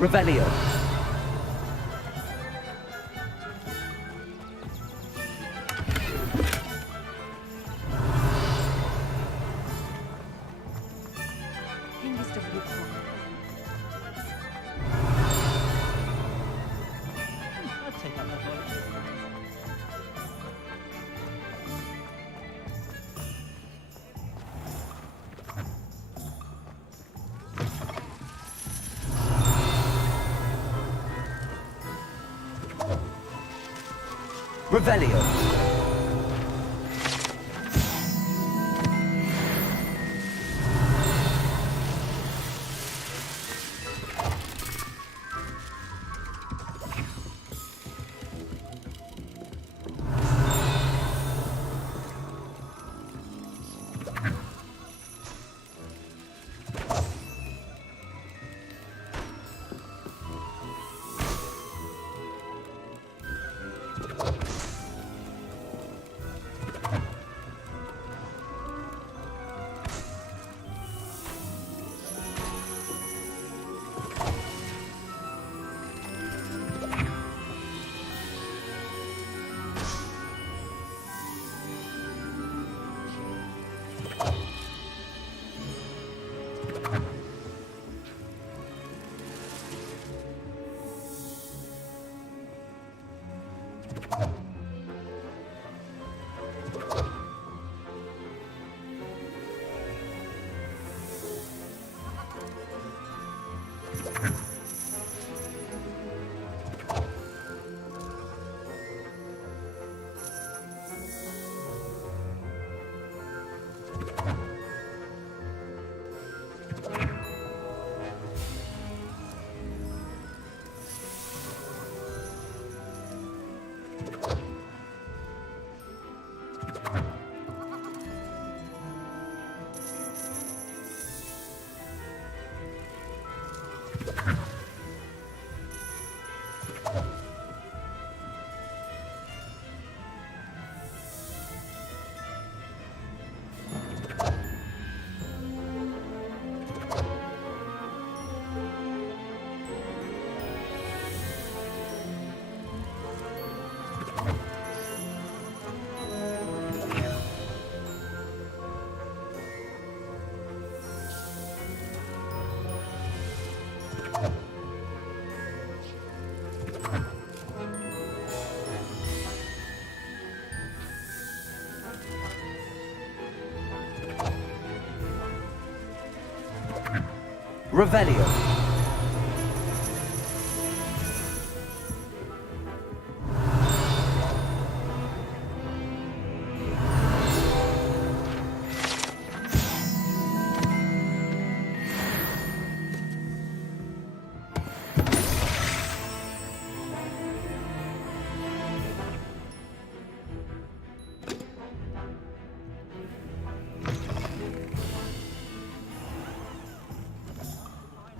Revelio. Hengist of Woodcock. I'd take up that knowledge. Revelio. Revelio.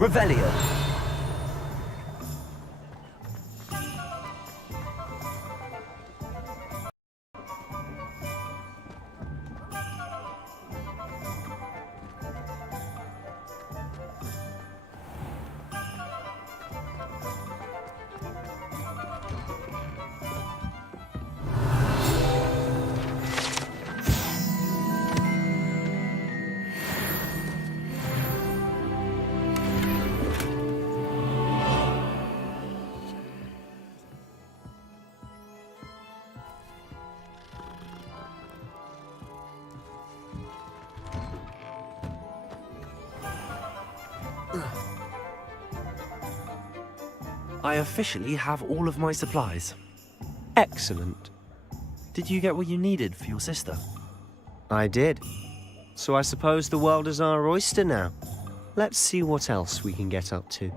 Revelio. I officially have all of my supplies. Excellent. Did you get what you needed for your sister? I did. So I suppose the world is our oyster now. Let's see what else we can get up to.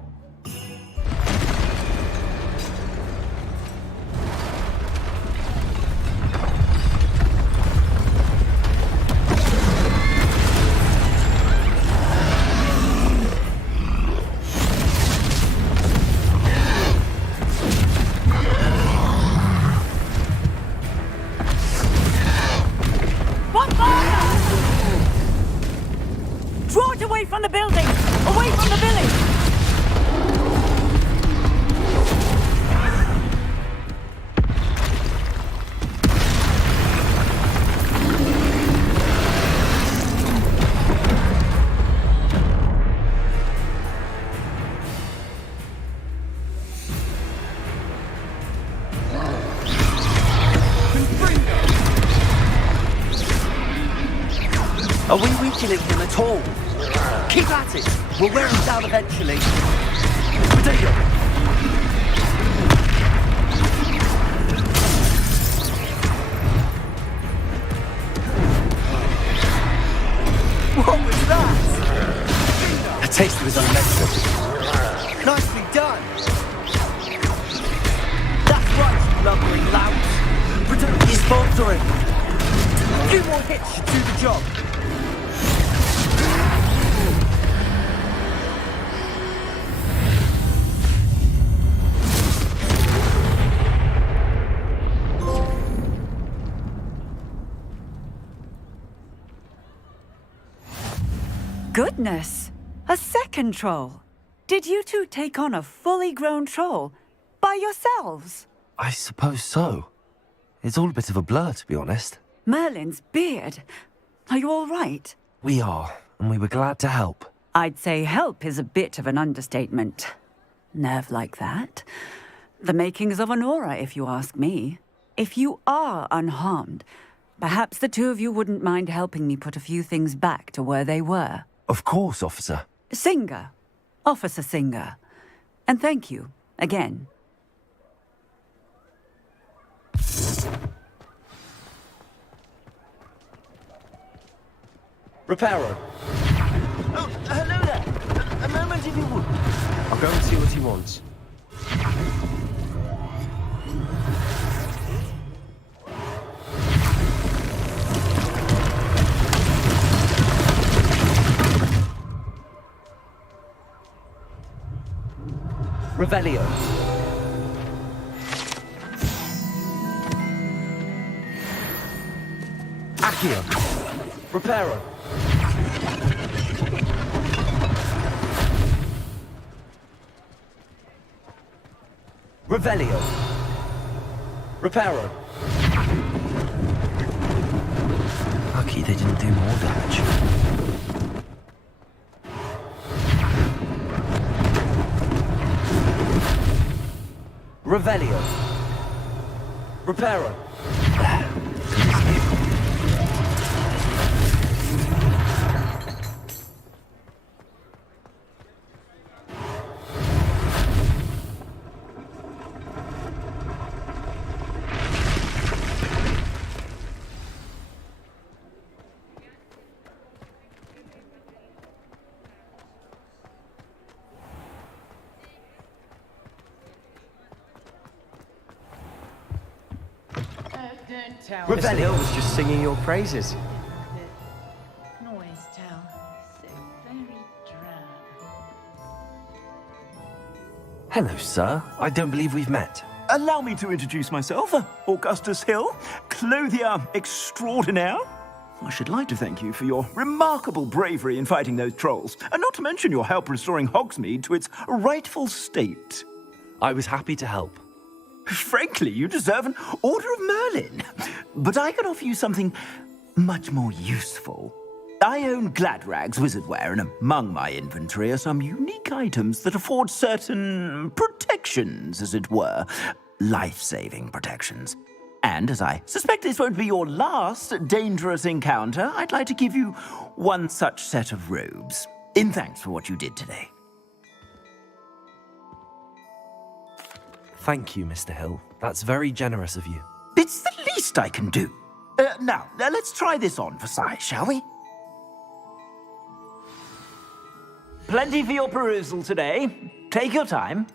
Draw it away from the building! Away from the village! Are we weakening him at all? Keep at it! We'll wear him down eventually. Potato! What was that? A taste of his own medicine. Nicely done. That's right, you lumbering lout. Protect his sponsoring. A few more hits should do the job. Goodness! A second troll! Did you two take on a fully grown troll? By yourselves? I suppose so. It's all a bit of a blur, to be honest. Merlin's beard. Are you all right? We are, and we were glad to help. I'd say help is a bit of an understatement. Nerve like that. The makings of an aura, if you ask me. If you are unharmed, perhaps the two of you wouldn't mind helping me put a few things back to where they were. Of course, officer. Singer. Officer Singer. And thank you, again. Reparo. Oh, hello there. A moment if you would. I'll go and see what he wants. Revelio. Accio. Reparo. Revelio. Reparo. Lucky they didn't do more damage. Revelio. Reparo. Don't tell. Mr. Hill was just singing your praises. Can always tell. So very drab. Hello, sir. I don't believe we've met. Allow me to introduce myself, Augustus Hill, clothier extraordinaire. I should like to thank you for your remarkable bravery in fighting those trolls, and not to mention your help restoring Hogsmeade to its rightful state. I was happy to help. Frankly, you deserve an Order of Merlin. But I can offer you something much more useful. I own Gladrag's wizardware, and among my inventory are some unique items that afford certain protections, as it were. Life-saving protections. And as I suspect this won't be your last dangerous encounter, I'd like to give you one such set of robes, in thanks for what you did today. Thank you, Mr. Hill. That's very generous of you. It's the least I can do. Now, let's try this on for size, shall we? Plenty for your perusal today. Take your time.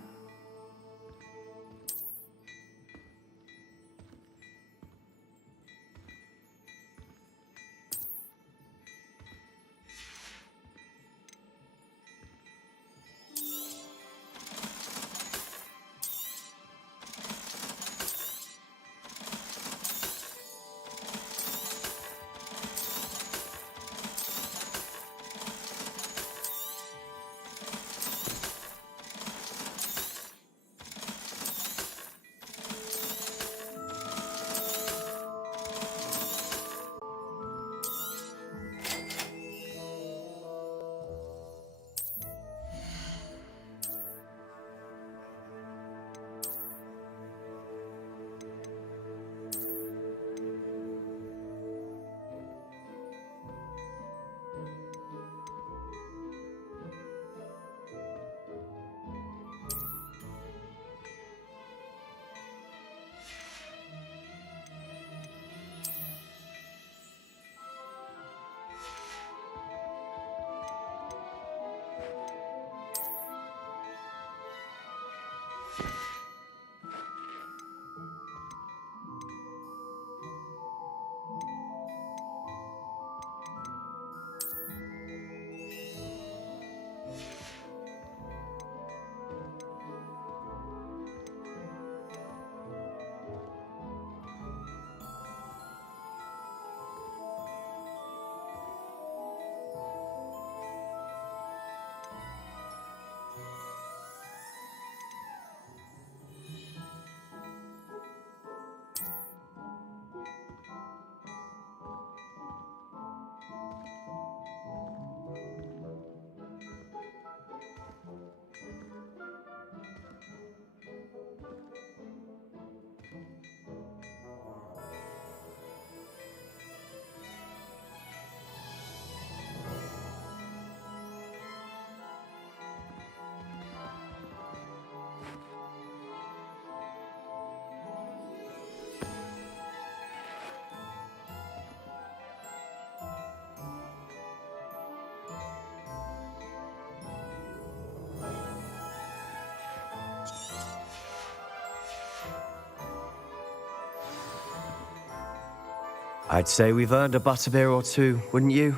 I'd say we've earned a butterbeer or two, wouldn't you?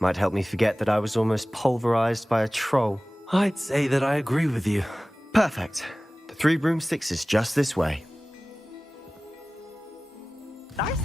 Might help me forget that I was almost pulverized by a troll. I'd say that I agree with you. Perfect. The 3 broomsticks is just this way. Nice.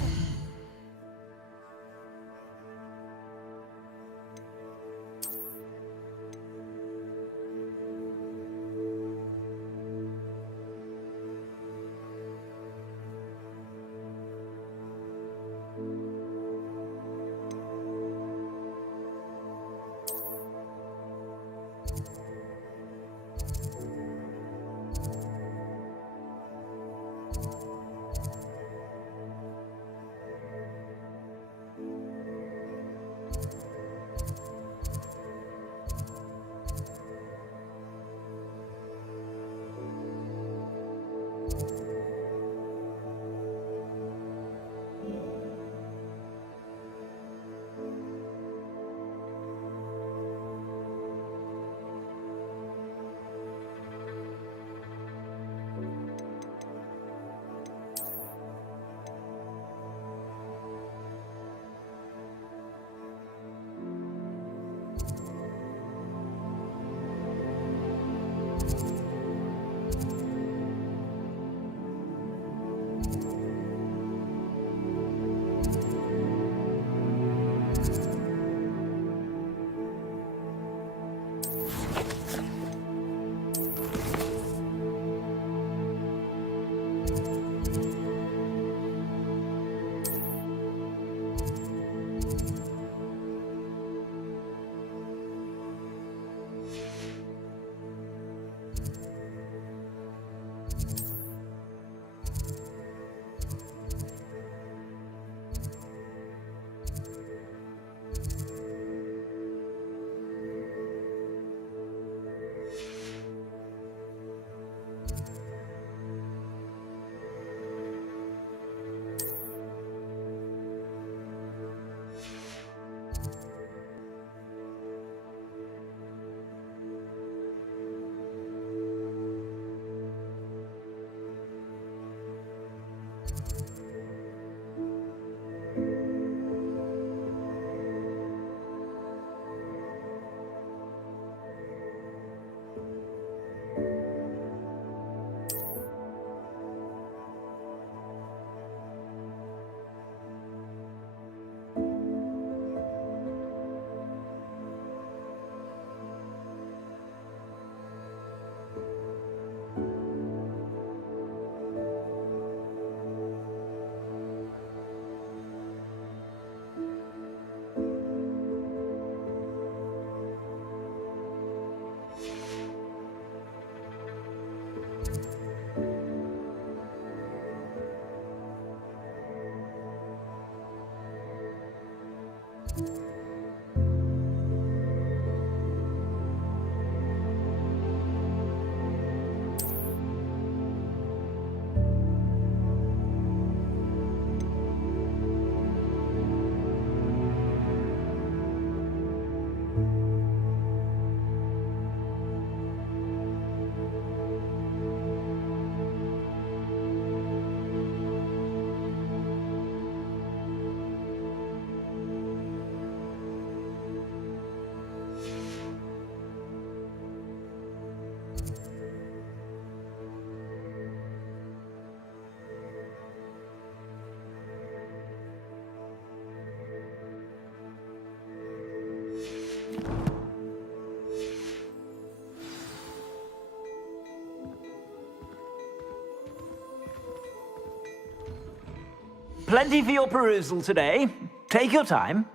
Plenty for your perusal today. Take your time.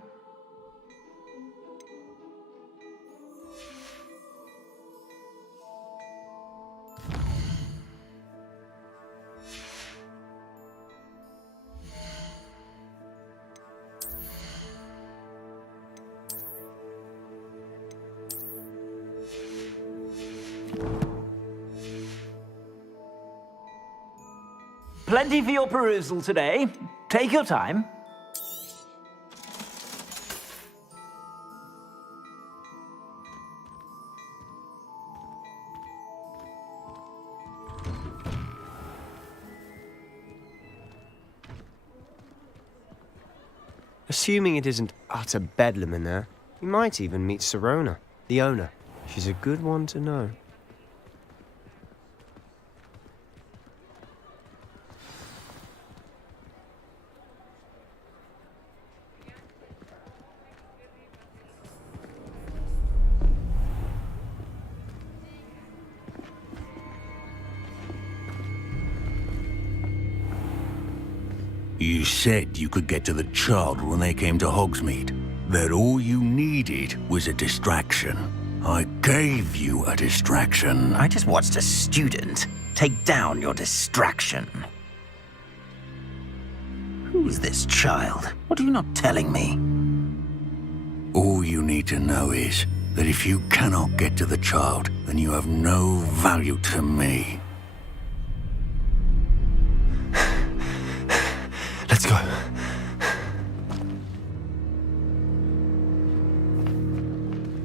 Plenty for your perusal today. Take your time. Assuming it isn't utter bedlam in there, you might even meet Sirona, the owner. She's a good one to know. You said you could get to the child when they came to Hogsmeade. That all you needed was a distraction. I gave you a distraction. I just watched a student take down your distraction. Who's this child? What are you not telling me? All you need to know is that if you cannot get to the child, then you have no value to me. Let's go.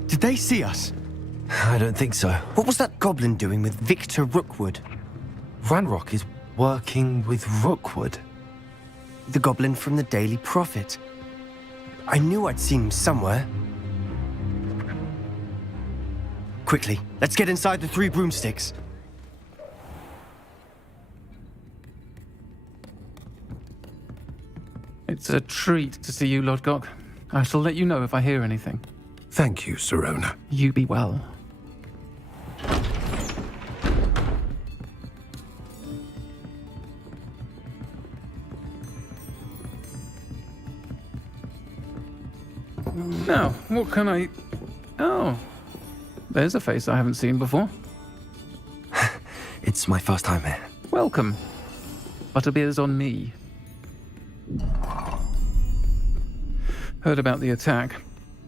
Did they see us? I don't think so. What was that goblin doing with Victor Rookwood? Ranrock is working with Rookwood. The goblin from the Daily Prophet. I knew I'd seen him somewhere. Quickly, let's get inside the 3 broomsticks. It's a treat to see you, Lodgok. I shall let you know if I hear anything. Thank you, Sirona. You be well. Now, what can I... Oh, there's a face I haven't seen before. It's my first time here. Welcome. Butterbeer's on me. Heard about the attack.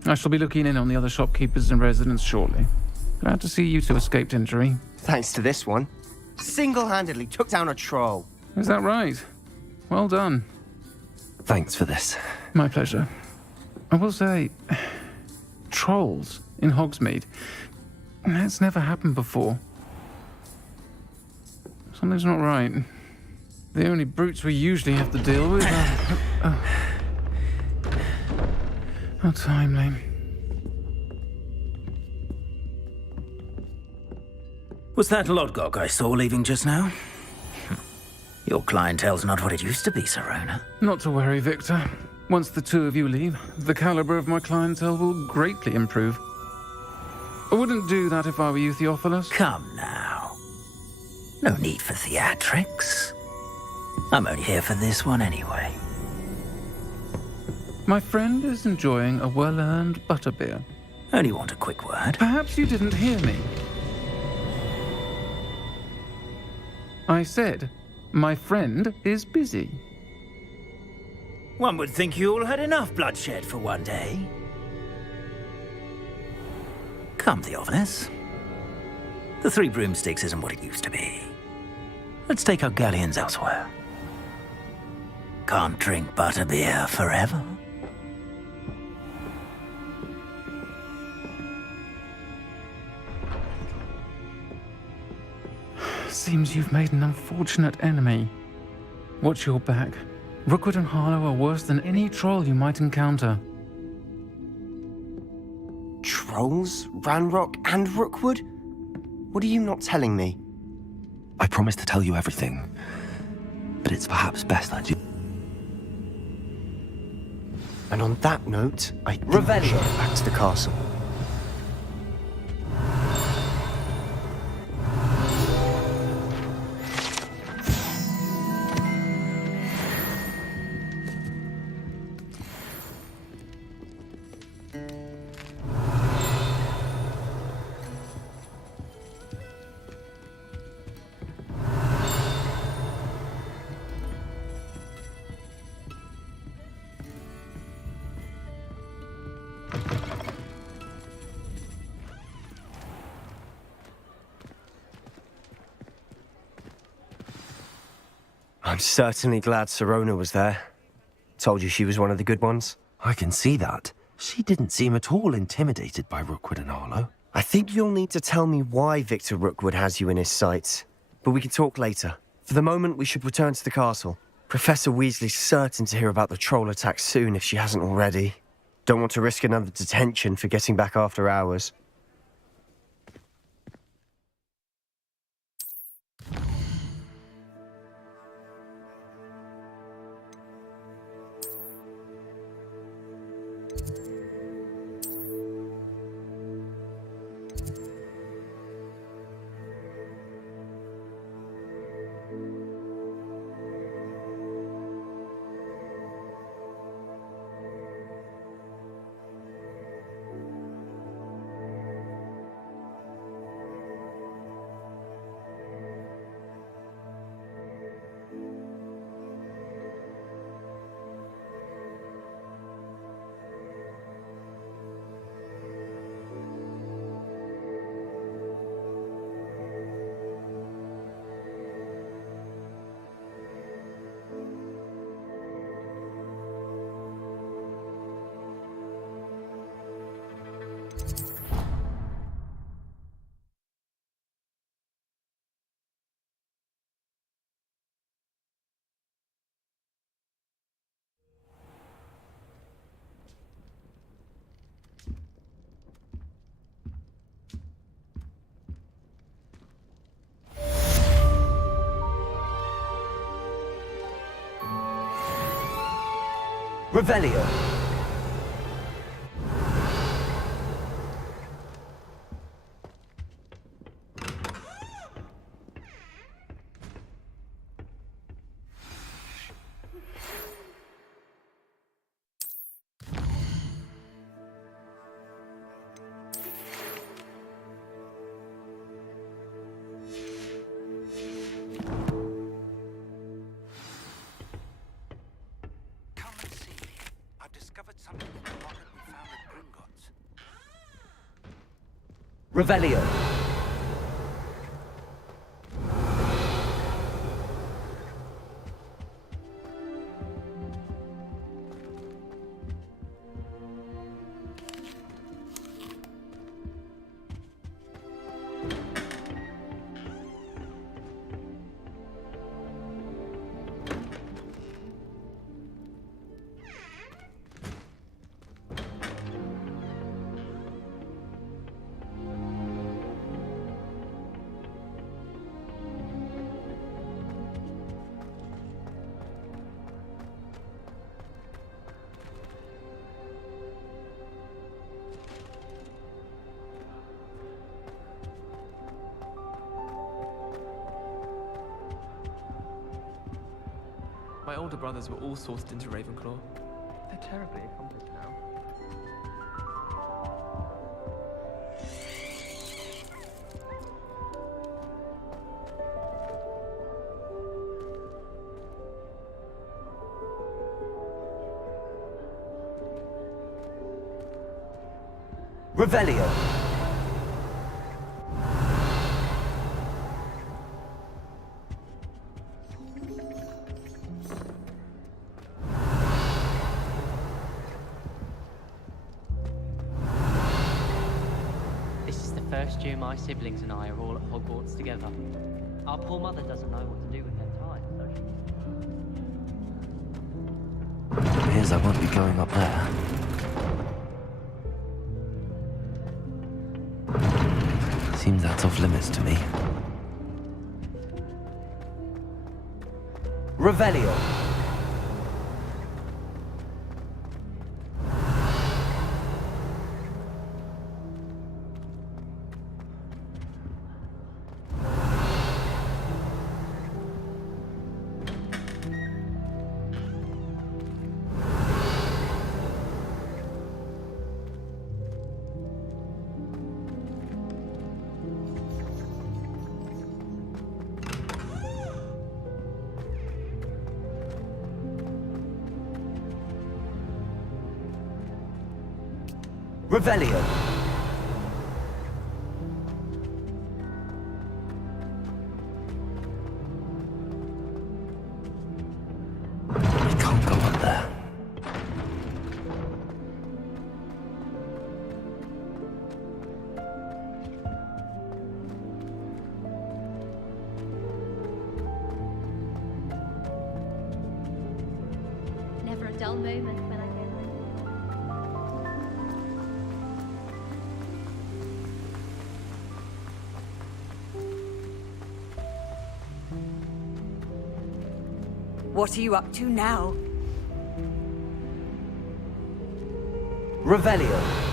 I shall be looking in on the other shopkeepers and residents shortly. Glad to see you two escaped injury. Thanks to this one. Single-handedly took down a troll. Is that right? Well done. Thanks for this. My pleasure. I will say, trolls in Hogsmeade. That's never happened before. Something's not right. The only brutes we usually have to deal with are... How timely. Was that Lodgok I saw leaving just now? Your clientele's not what it used to be, Sirona. Not to worry, Victor. Once the two of you leave, the caliber of my clientele will greatly improve. I wouldn't do that if I were you, Theophilus. Come now. No need for theatrics. I'm only here for this one anyway. My friend is enjoying a well-earned butterbeer. Only want a quick word. Perhaps you didn't hear me. I said, my friend is busy. One would think you all had enough bloodshed for one day. Come, Theophilus. The 3 broomsticks isn't what it used to be. Let's take our galleons elsewhere. Can't drink butterbeer forever. Seems you've made an unfortunate enemy. Watch your back. Rookwood and Harlow are worse than any troll you might encounter. Trolls? Ranrock and Rookwood? What are you not telling me? I promised to tell you everything, but it's perhaps best I do. And on that note, I think we should get back to the castle. I'm certainly glad Sirona was there. Told you she was one of the good ones. I can see that. She didn't seem at all intimidated by Rookwood and Harlow. I think you'll need to tell me why Victor Rookwood has you in his sights. But we can talk later. For the moment, we should return to the castle. Professor Weasley's certain to hear about the troll attack soon if she hasn't already. Don't want to risk another detention for getting back after hours. Revelio. Revelio. My older brothers were all sorted into Ravenclaw. They're terribly accomplished now. Revelio. This is the first year my siblings and I are all at Hogwarts together. Our poor mother doesn't know what to do with her time, does she? Appears I won't be going up there. Seems that's off limits to me. Revelio. Revelio. I can't go up there. dull moment when I go home. What are you up to now? Revelio.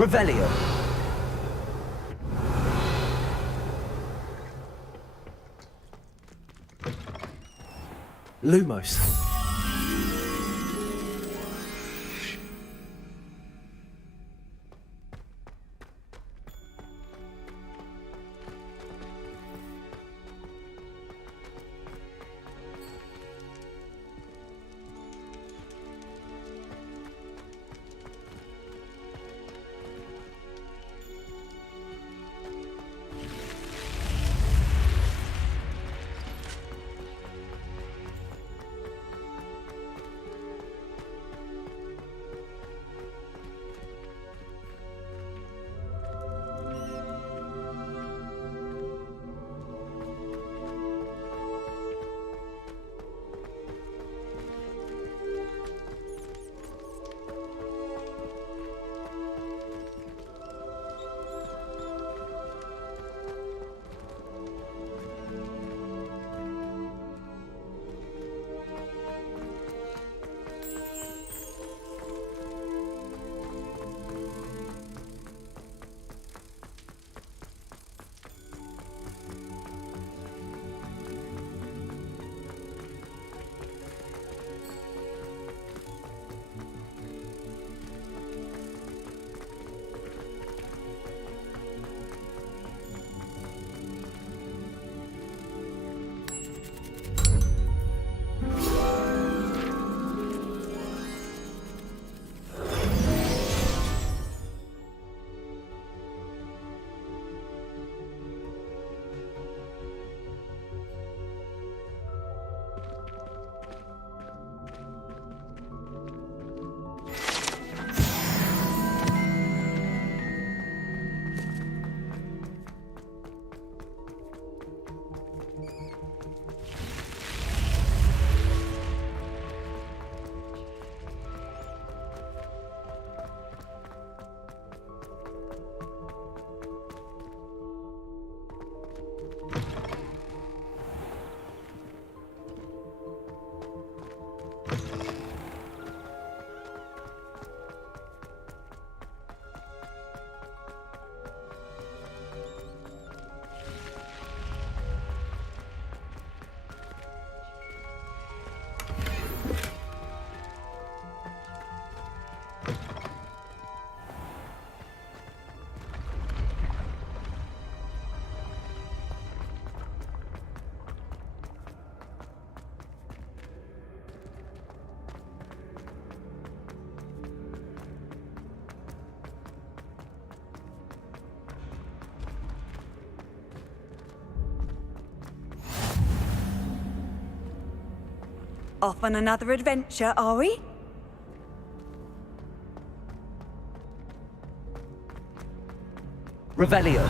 Revelio. Lumos. Off on another adventure, are we? Revelio.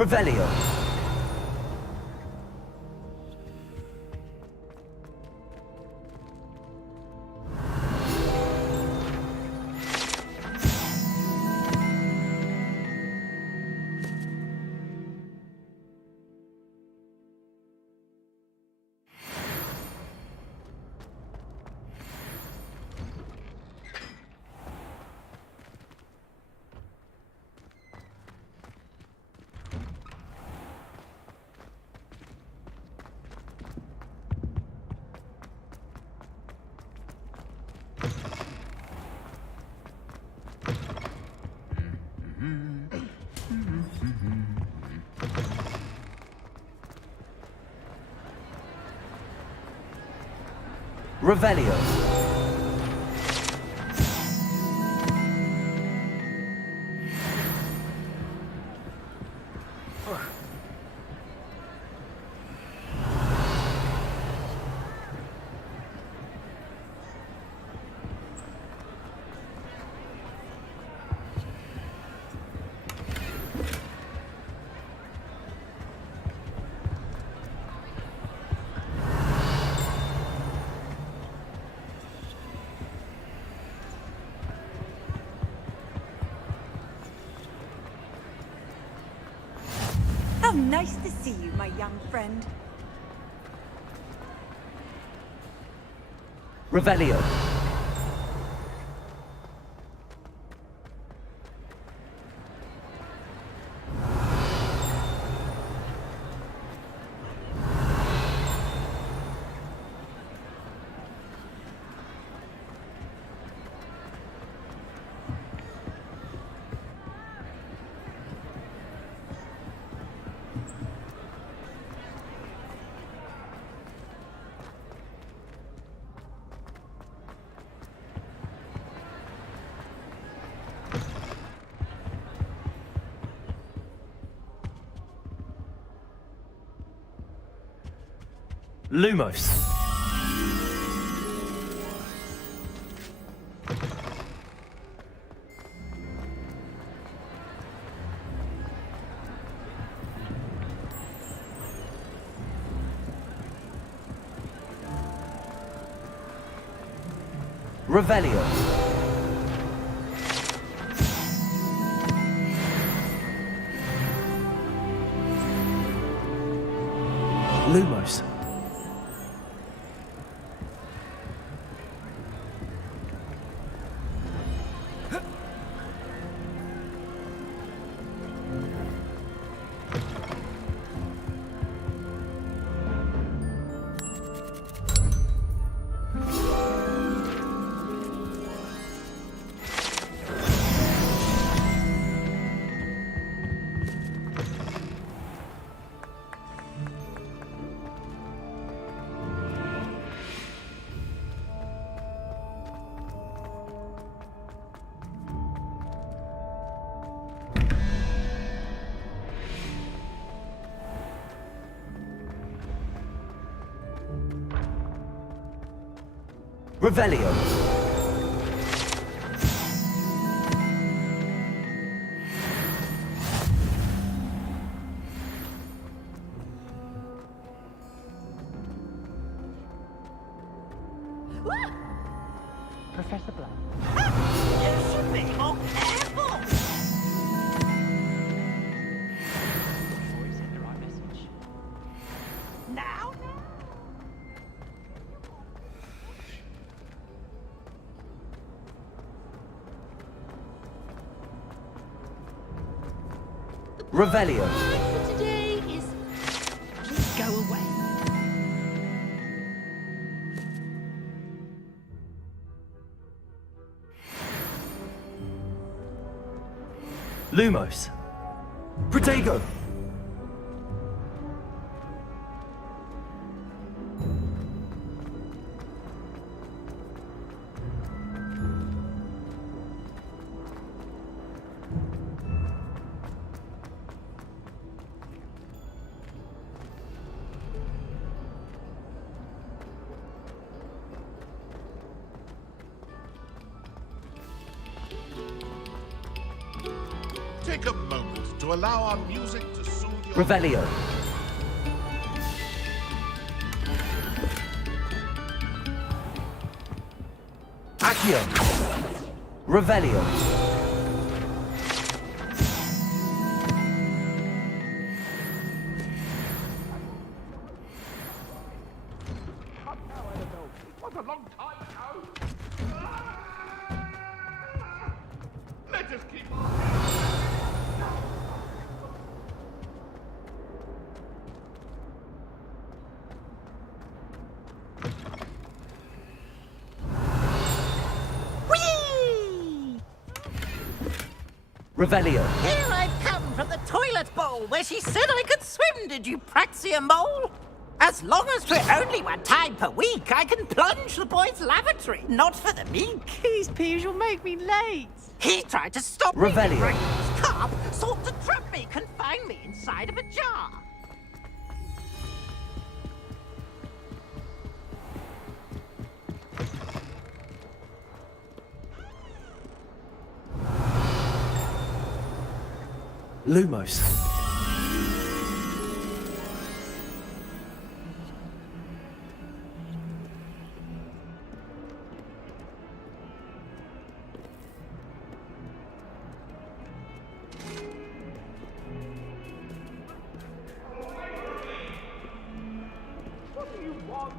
Revelio. Revelio. How nice to see you, my young friend. Revelio. Lumos. Revelio. Lumos. Revelio. Professor Black. You should be more careful! Sure he sent the right message. Now, Revelio. for today is just go away. Lumos. Protego. Take a moment to allow our music to soothe Revelio. Accio. Revelio. What a long time ago! Let us keep on. Whee! Revelio. Here I've come from the toilet bowl where she said I could swim, did you praxia mole? As long as we're only one time per week, I can plunge the boys' lavatory, not for the meek. These peas will make me late. He tried to stop me. Revelio. Bring his carp, sought to trap me, confine me inside of a jar. Lumos. What do you want?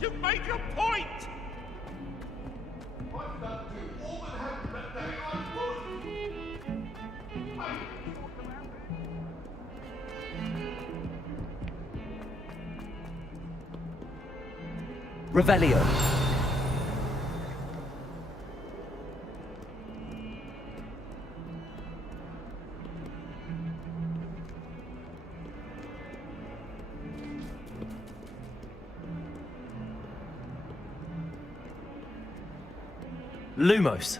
You've made your point! I've done to all that have that day I would. Revelio. Lumos.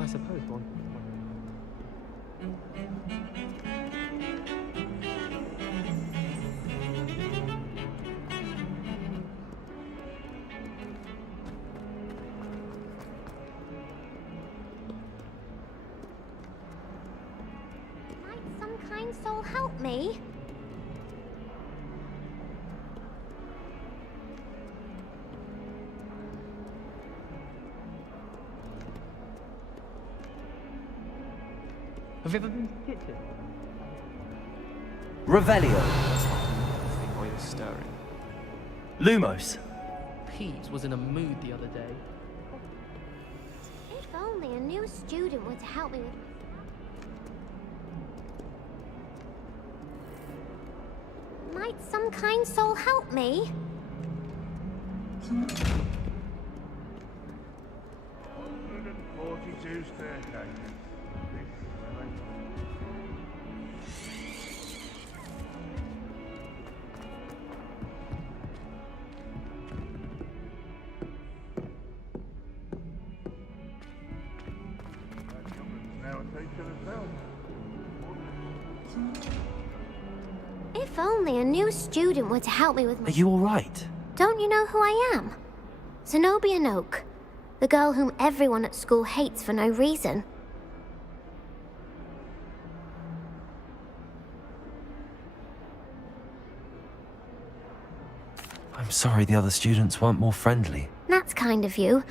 I suppose one. Might some kind soul help me? Have you ever been to the kitchen? Revelio. Thing while you're stirring. Lumos. Pete was in a mood the other day. If only a new student were to help me with... Might some kind soul help me? 142 staircases. Now take to herself. If only a new student were to help me with my... Are you alright? Don't you know who I am? Zenobia Noak, the girl whom everyone at school hates for no reason. I'm sorry the other students weren't more friendly. That's kind of you.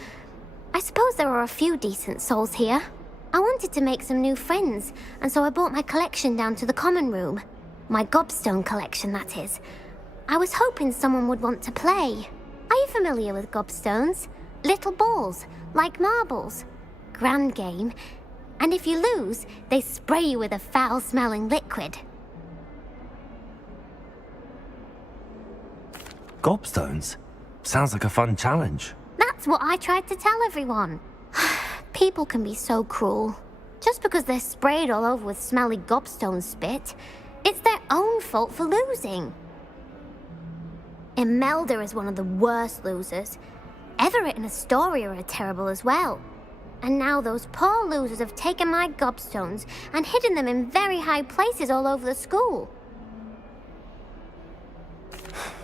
I suppose there are a few decent souls here. I wanted to make some new friends, and so I brought my collection down to the common room. My gobstone collection, that is. I was hoping someone would want to play. Are you familiar with gobstones? Little balls, like marbles. Grand game. And if you lose, they spray you with a foul-smelling liquid. Gobstones? Sounds like a fun challenge. That's what I tried to tell everyone. People can be so cruel. Just because they're sprayed all over with smelly gobstone spit, it's their own fault for losing. Imelda is one of the worst losers. Everett and Astoria are terrible as well. And now those poor losers have taken my gobstones and hidden them in very high places all over the school.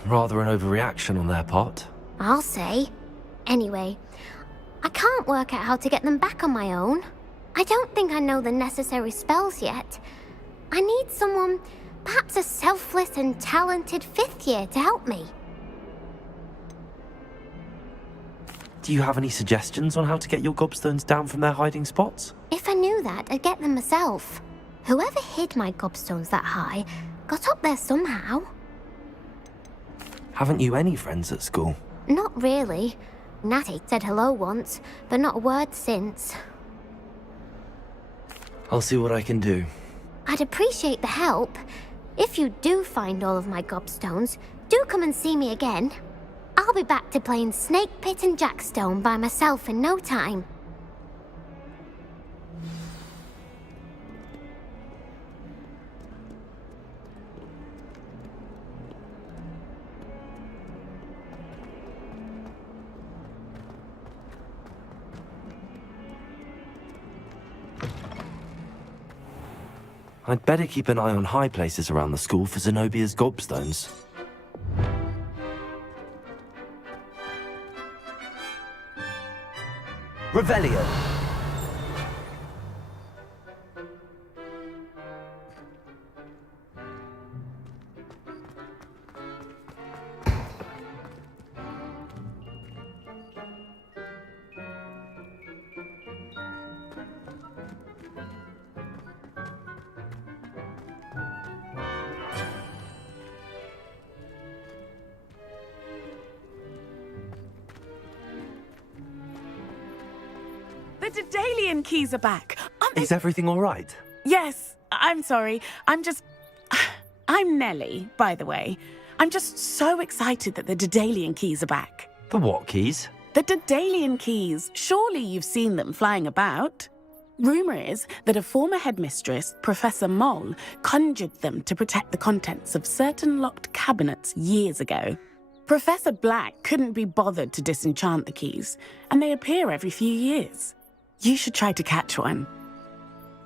Rather an overreaction on their part. I'll say. Anyway, I can't work out how to get them back on my own. I don't think I know the necessary spells yet. I need someone, perhaps a selfless and talented 5th year to help me. Do you have any suggestions on how to get your gobstones down from their hiding spots? If I knew that, I'd get them myself. Whoever hid my gobstones that high got up there somehow. Haven't you any friends at school? Not really. Natty said hello once, but not a word since. I'll see what I can do. I'd appreciate the help. If you do find all of my gobstones, do come and see me again. I'll be back to playing Snake Pit and Jackstone by myself in no time. I'd better keep an eye on high places around the school for Zenobia's gobstones. Revelio. The Daedalian keys are back. Is everything all right? Yes, I'm sorry. I'm Nellie, by the way. I'm just so excited that the Daedalian keys are back. The what keys? The Daedalian keys. Surely you've seen them flying about. Rumour is that a former headmistress, Professor Mole, conjured them to protect the contents of certain locked cabinets years ago. Professor Black couldn't be bothered to disenchant the keys, and they appear every few years. You should try to catch one.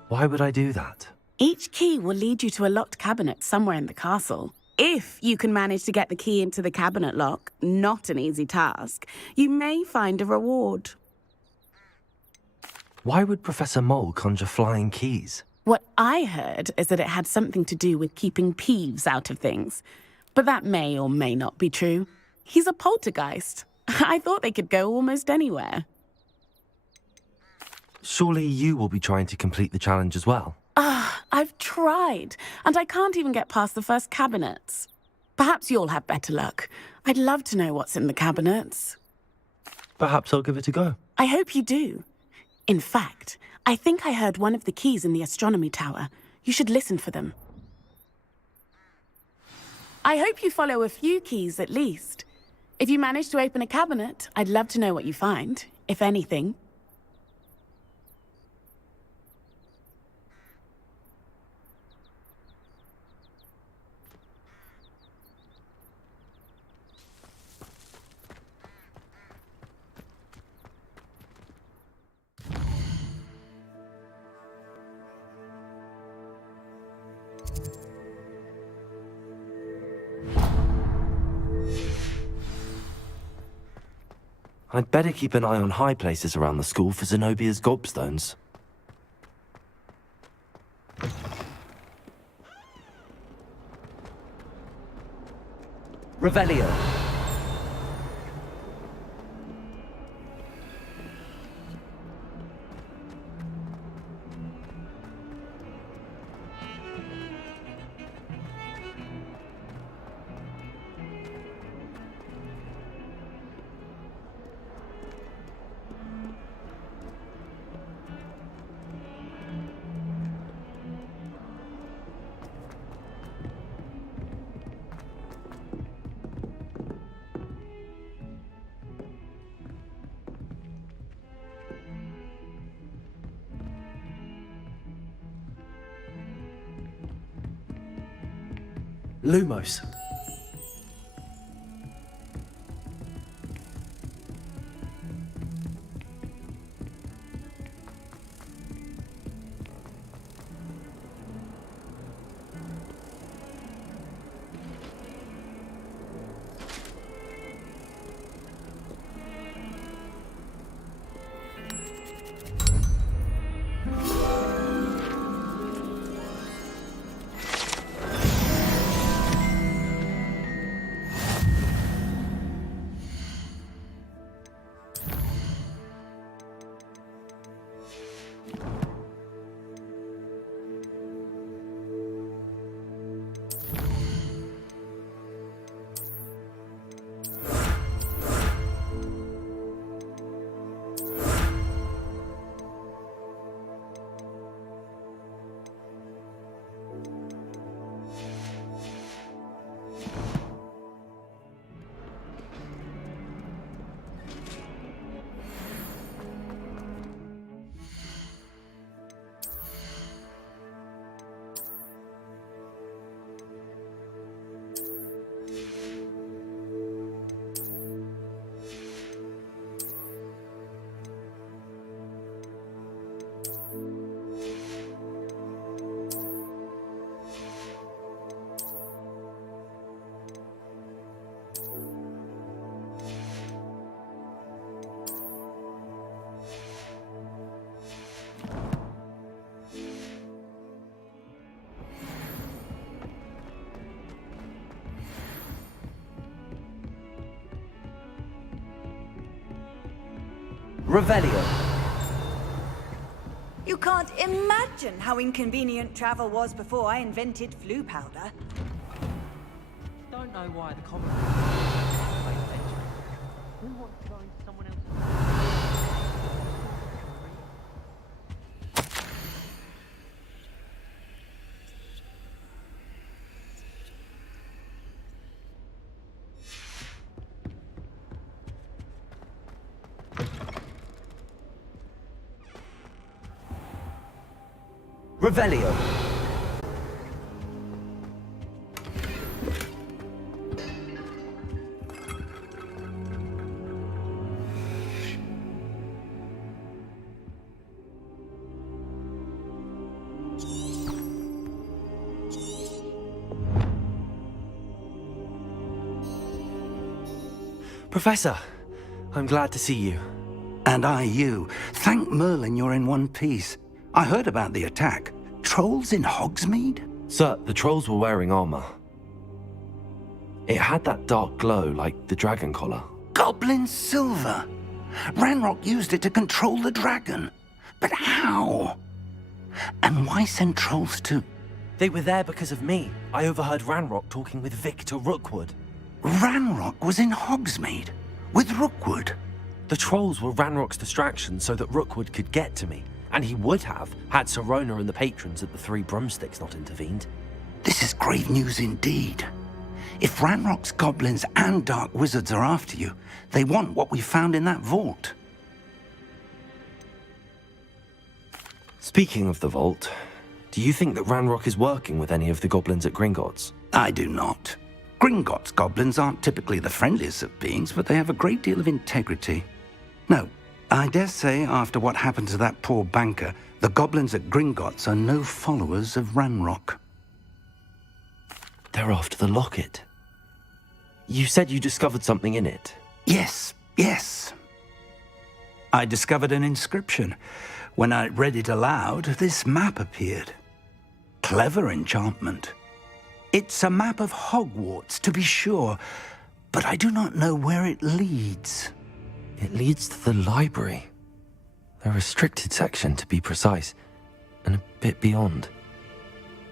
Why would I do that? Each key will lead you to a locked cabinet somewhere in the castle. If you can manage to get the key into the cabinet lock, not an easy task, you may find a reward. Why would Professor Mole conjure flying keys? What I heard is that it had something to do with keeping Peeves out of things. But that may or may not be true. He's a poltergeist. I thought they could go almost anywhere. Surely you will be trying to complete the challenge as well? I've tried, and I can't even get past the first cabinets. Perhaps you'll have better luck. I'd love to know what's in the cabinets. Perhaps I'll give it a go. I hope you do. In fact, I think I heard one of the keys in the astronomy tower. You should listen for them. I hope you follow a few keys at least. If you manage to open a cabinet, I'd love to know what you find, if anything. I'd better keep an eye on high places around the school for Zenobia's gobstones. Revelio. Lumos. Revelio. You can't imagine how inconvenient travel was before I invented flu powder. Don't know why the common room pay attention. Who wants to go into someone else's? Revelio. Professor, I'm glad to see you. And I you. Thank Merlin you're in one piece. I heard about the attack. Trolls in Hogsmeade? Sir, the trolls were wearing armor. It had that dark glow like the dragon collar. Goblin silver. Ranrock used it to control the dragon. But how? And why send trolls to... They were there because of me. I overheard Ranrock talking with Victor Rookwood. Ranrock was in Hogsmeade? With Rookwood? The trolls were Ranrock's distraction so that Rookwood could get to me. And he would have, had Sirona and the patrons at the Three Broomsticks not intervened. This is grave news indeed. If Ranrock's goblins and dark wizards are after you, they want what we found in that vault. Speaking of the vault, do you think that Ranrock is working with any of the goblins at Gringotts? I do not. Gringotts goblins aren't typically the friendliest of beings, but they have a great deal of integrity. No, I dare say after what happened to that poor banker, the goblins at Gringotts are no followers of Ranrock. They're after the locket. You said you discovered something in it. Yes. I discovered an inscription. When I read it aloud, this map appeared. Clever enchantment. It's a map of Hogwarts, to be sure, but I do not know where it leads. It leads to the library. The restricted section, to be precise, and a bit beyond.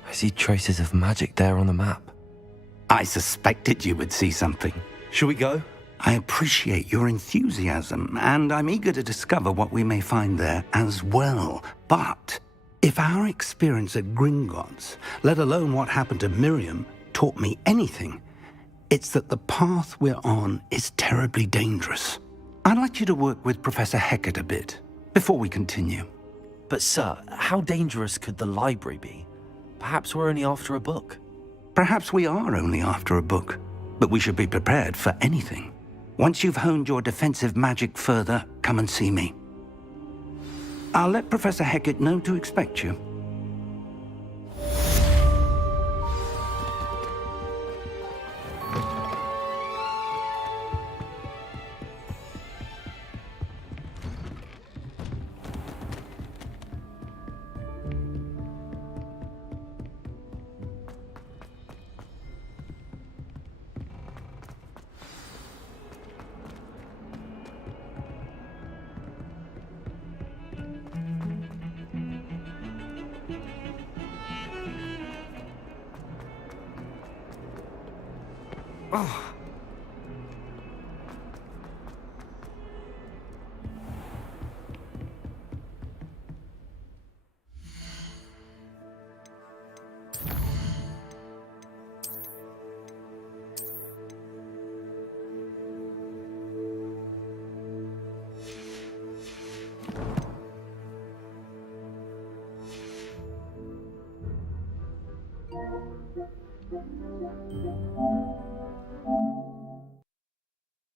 I see traces of magic there on the map. I suspected you would see something. Shall we go? I appreciate your enthusiasm, and I'm eager to discover what we may find there as well. But if our experience at Gringotts, let alone what happened to Miriam, taught me anything, it's that the path we're on is terribly dangerous. I'd like you to work with Professor Hecat a bit, before we continue. But sir, how dangerous could the library be? Perhaps we're only after a book. Perhaps we are only after a book, but we should be prepared for anything. Once you've honed your defensive magic further, come and see me. I'll let Professor Hecat know to expect you. Oh.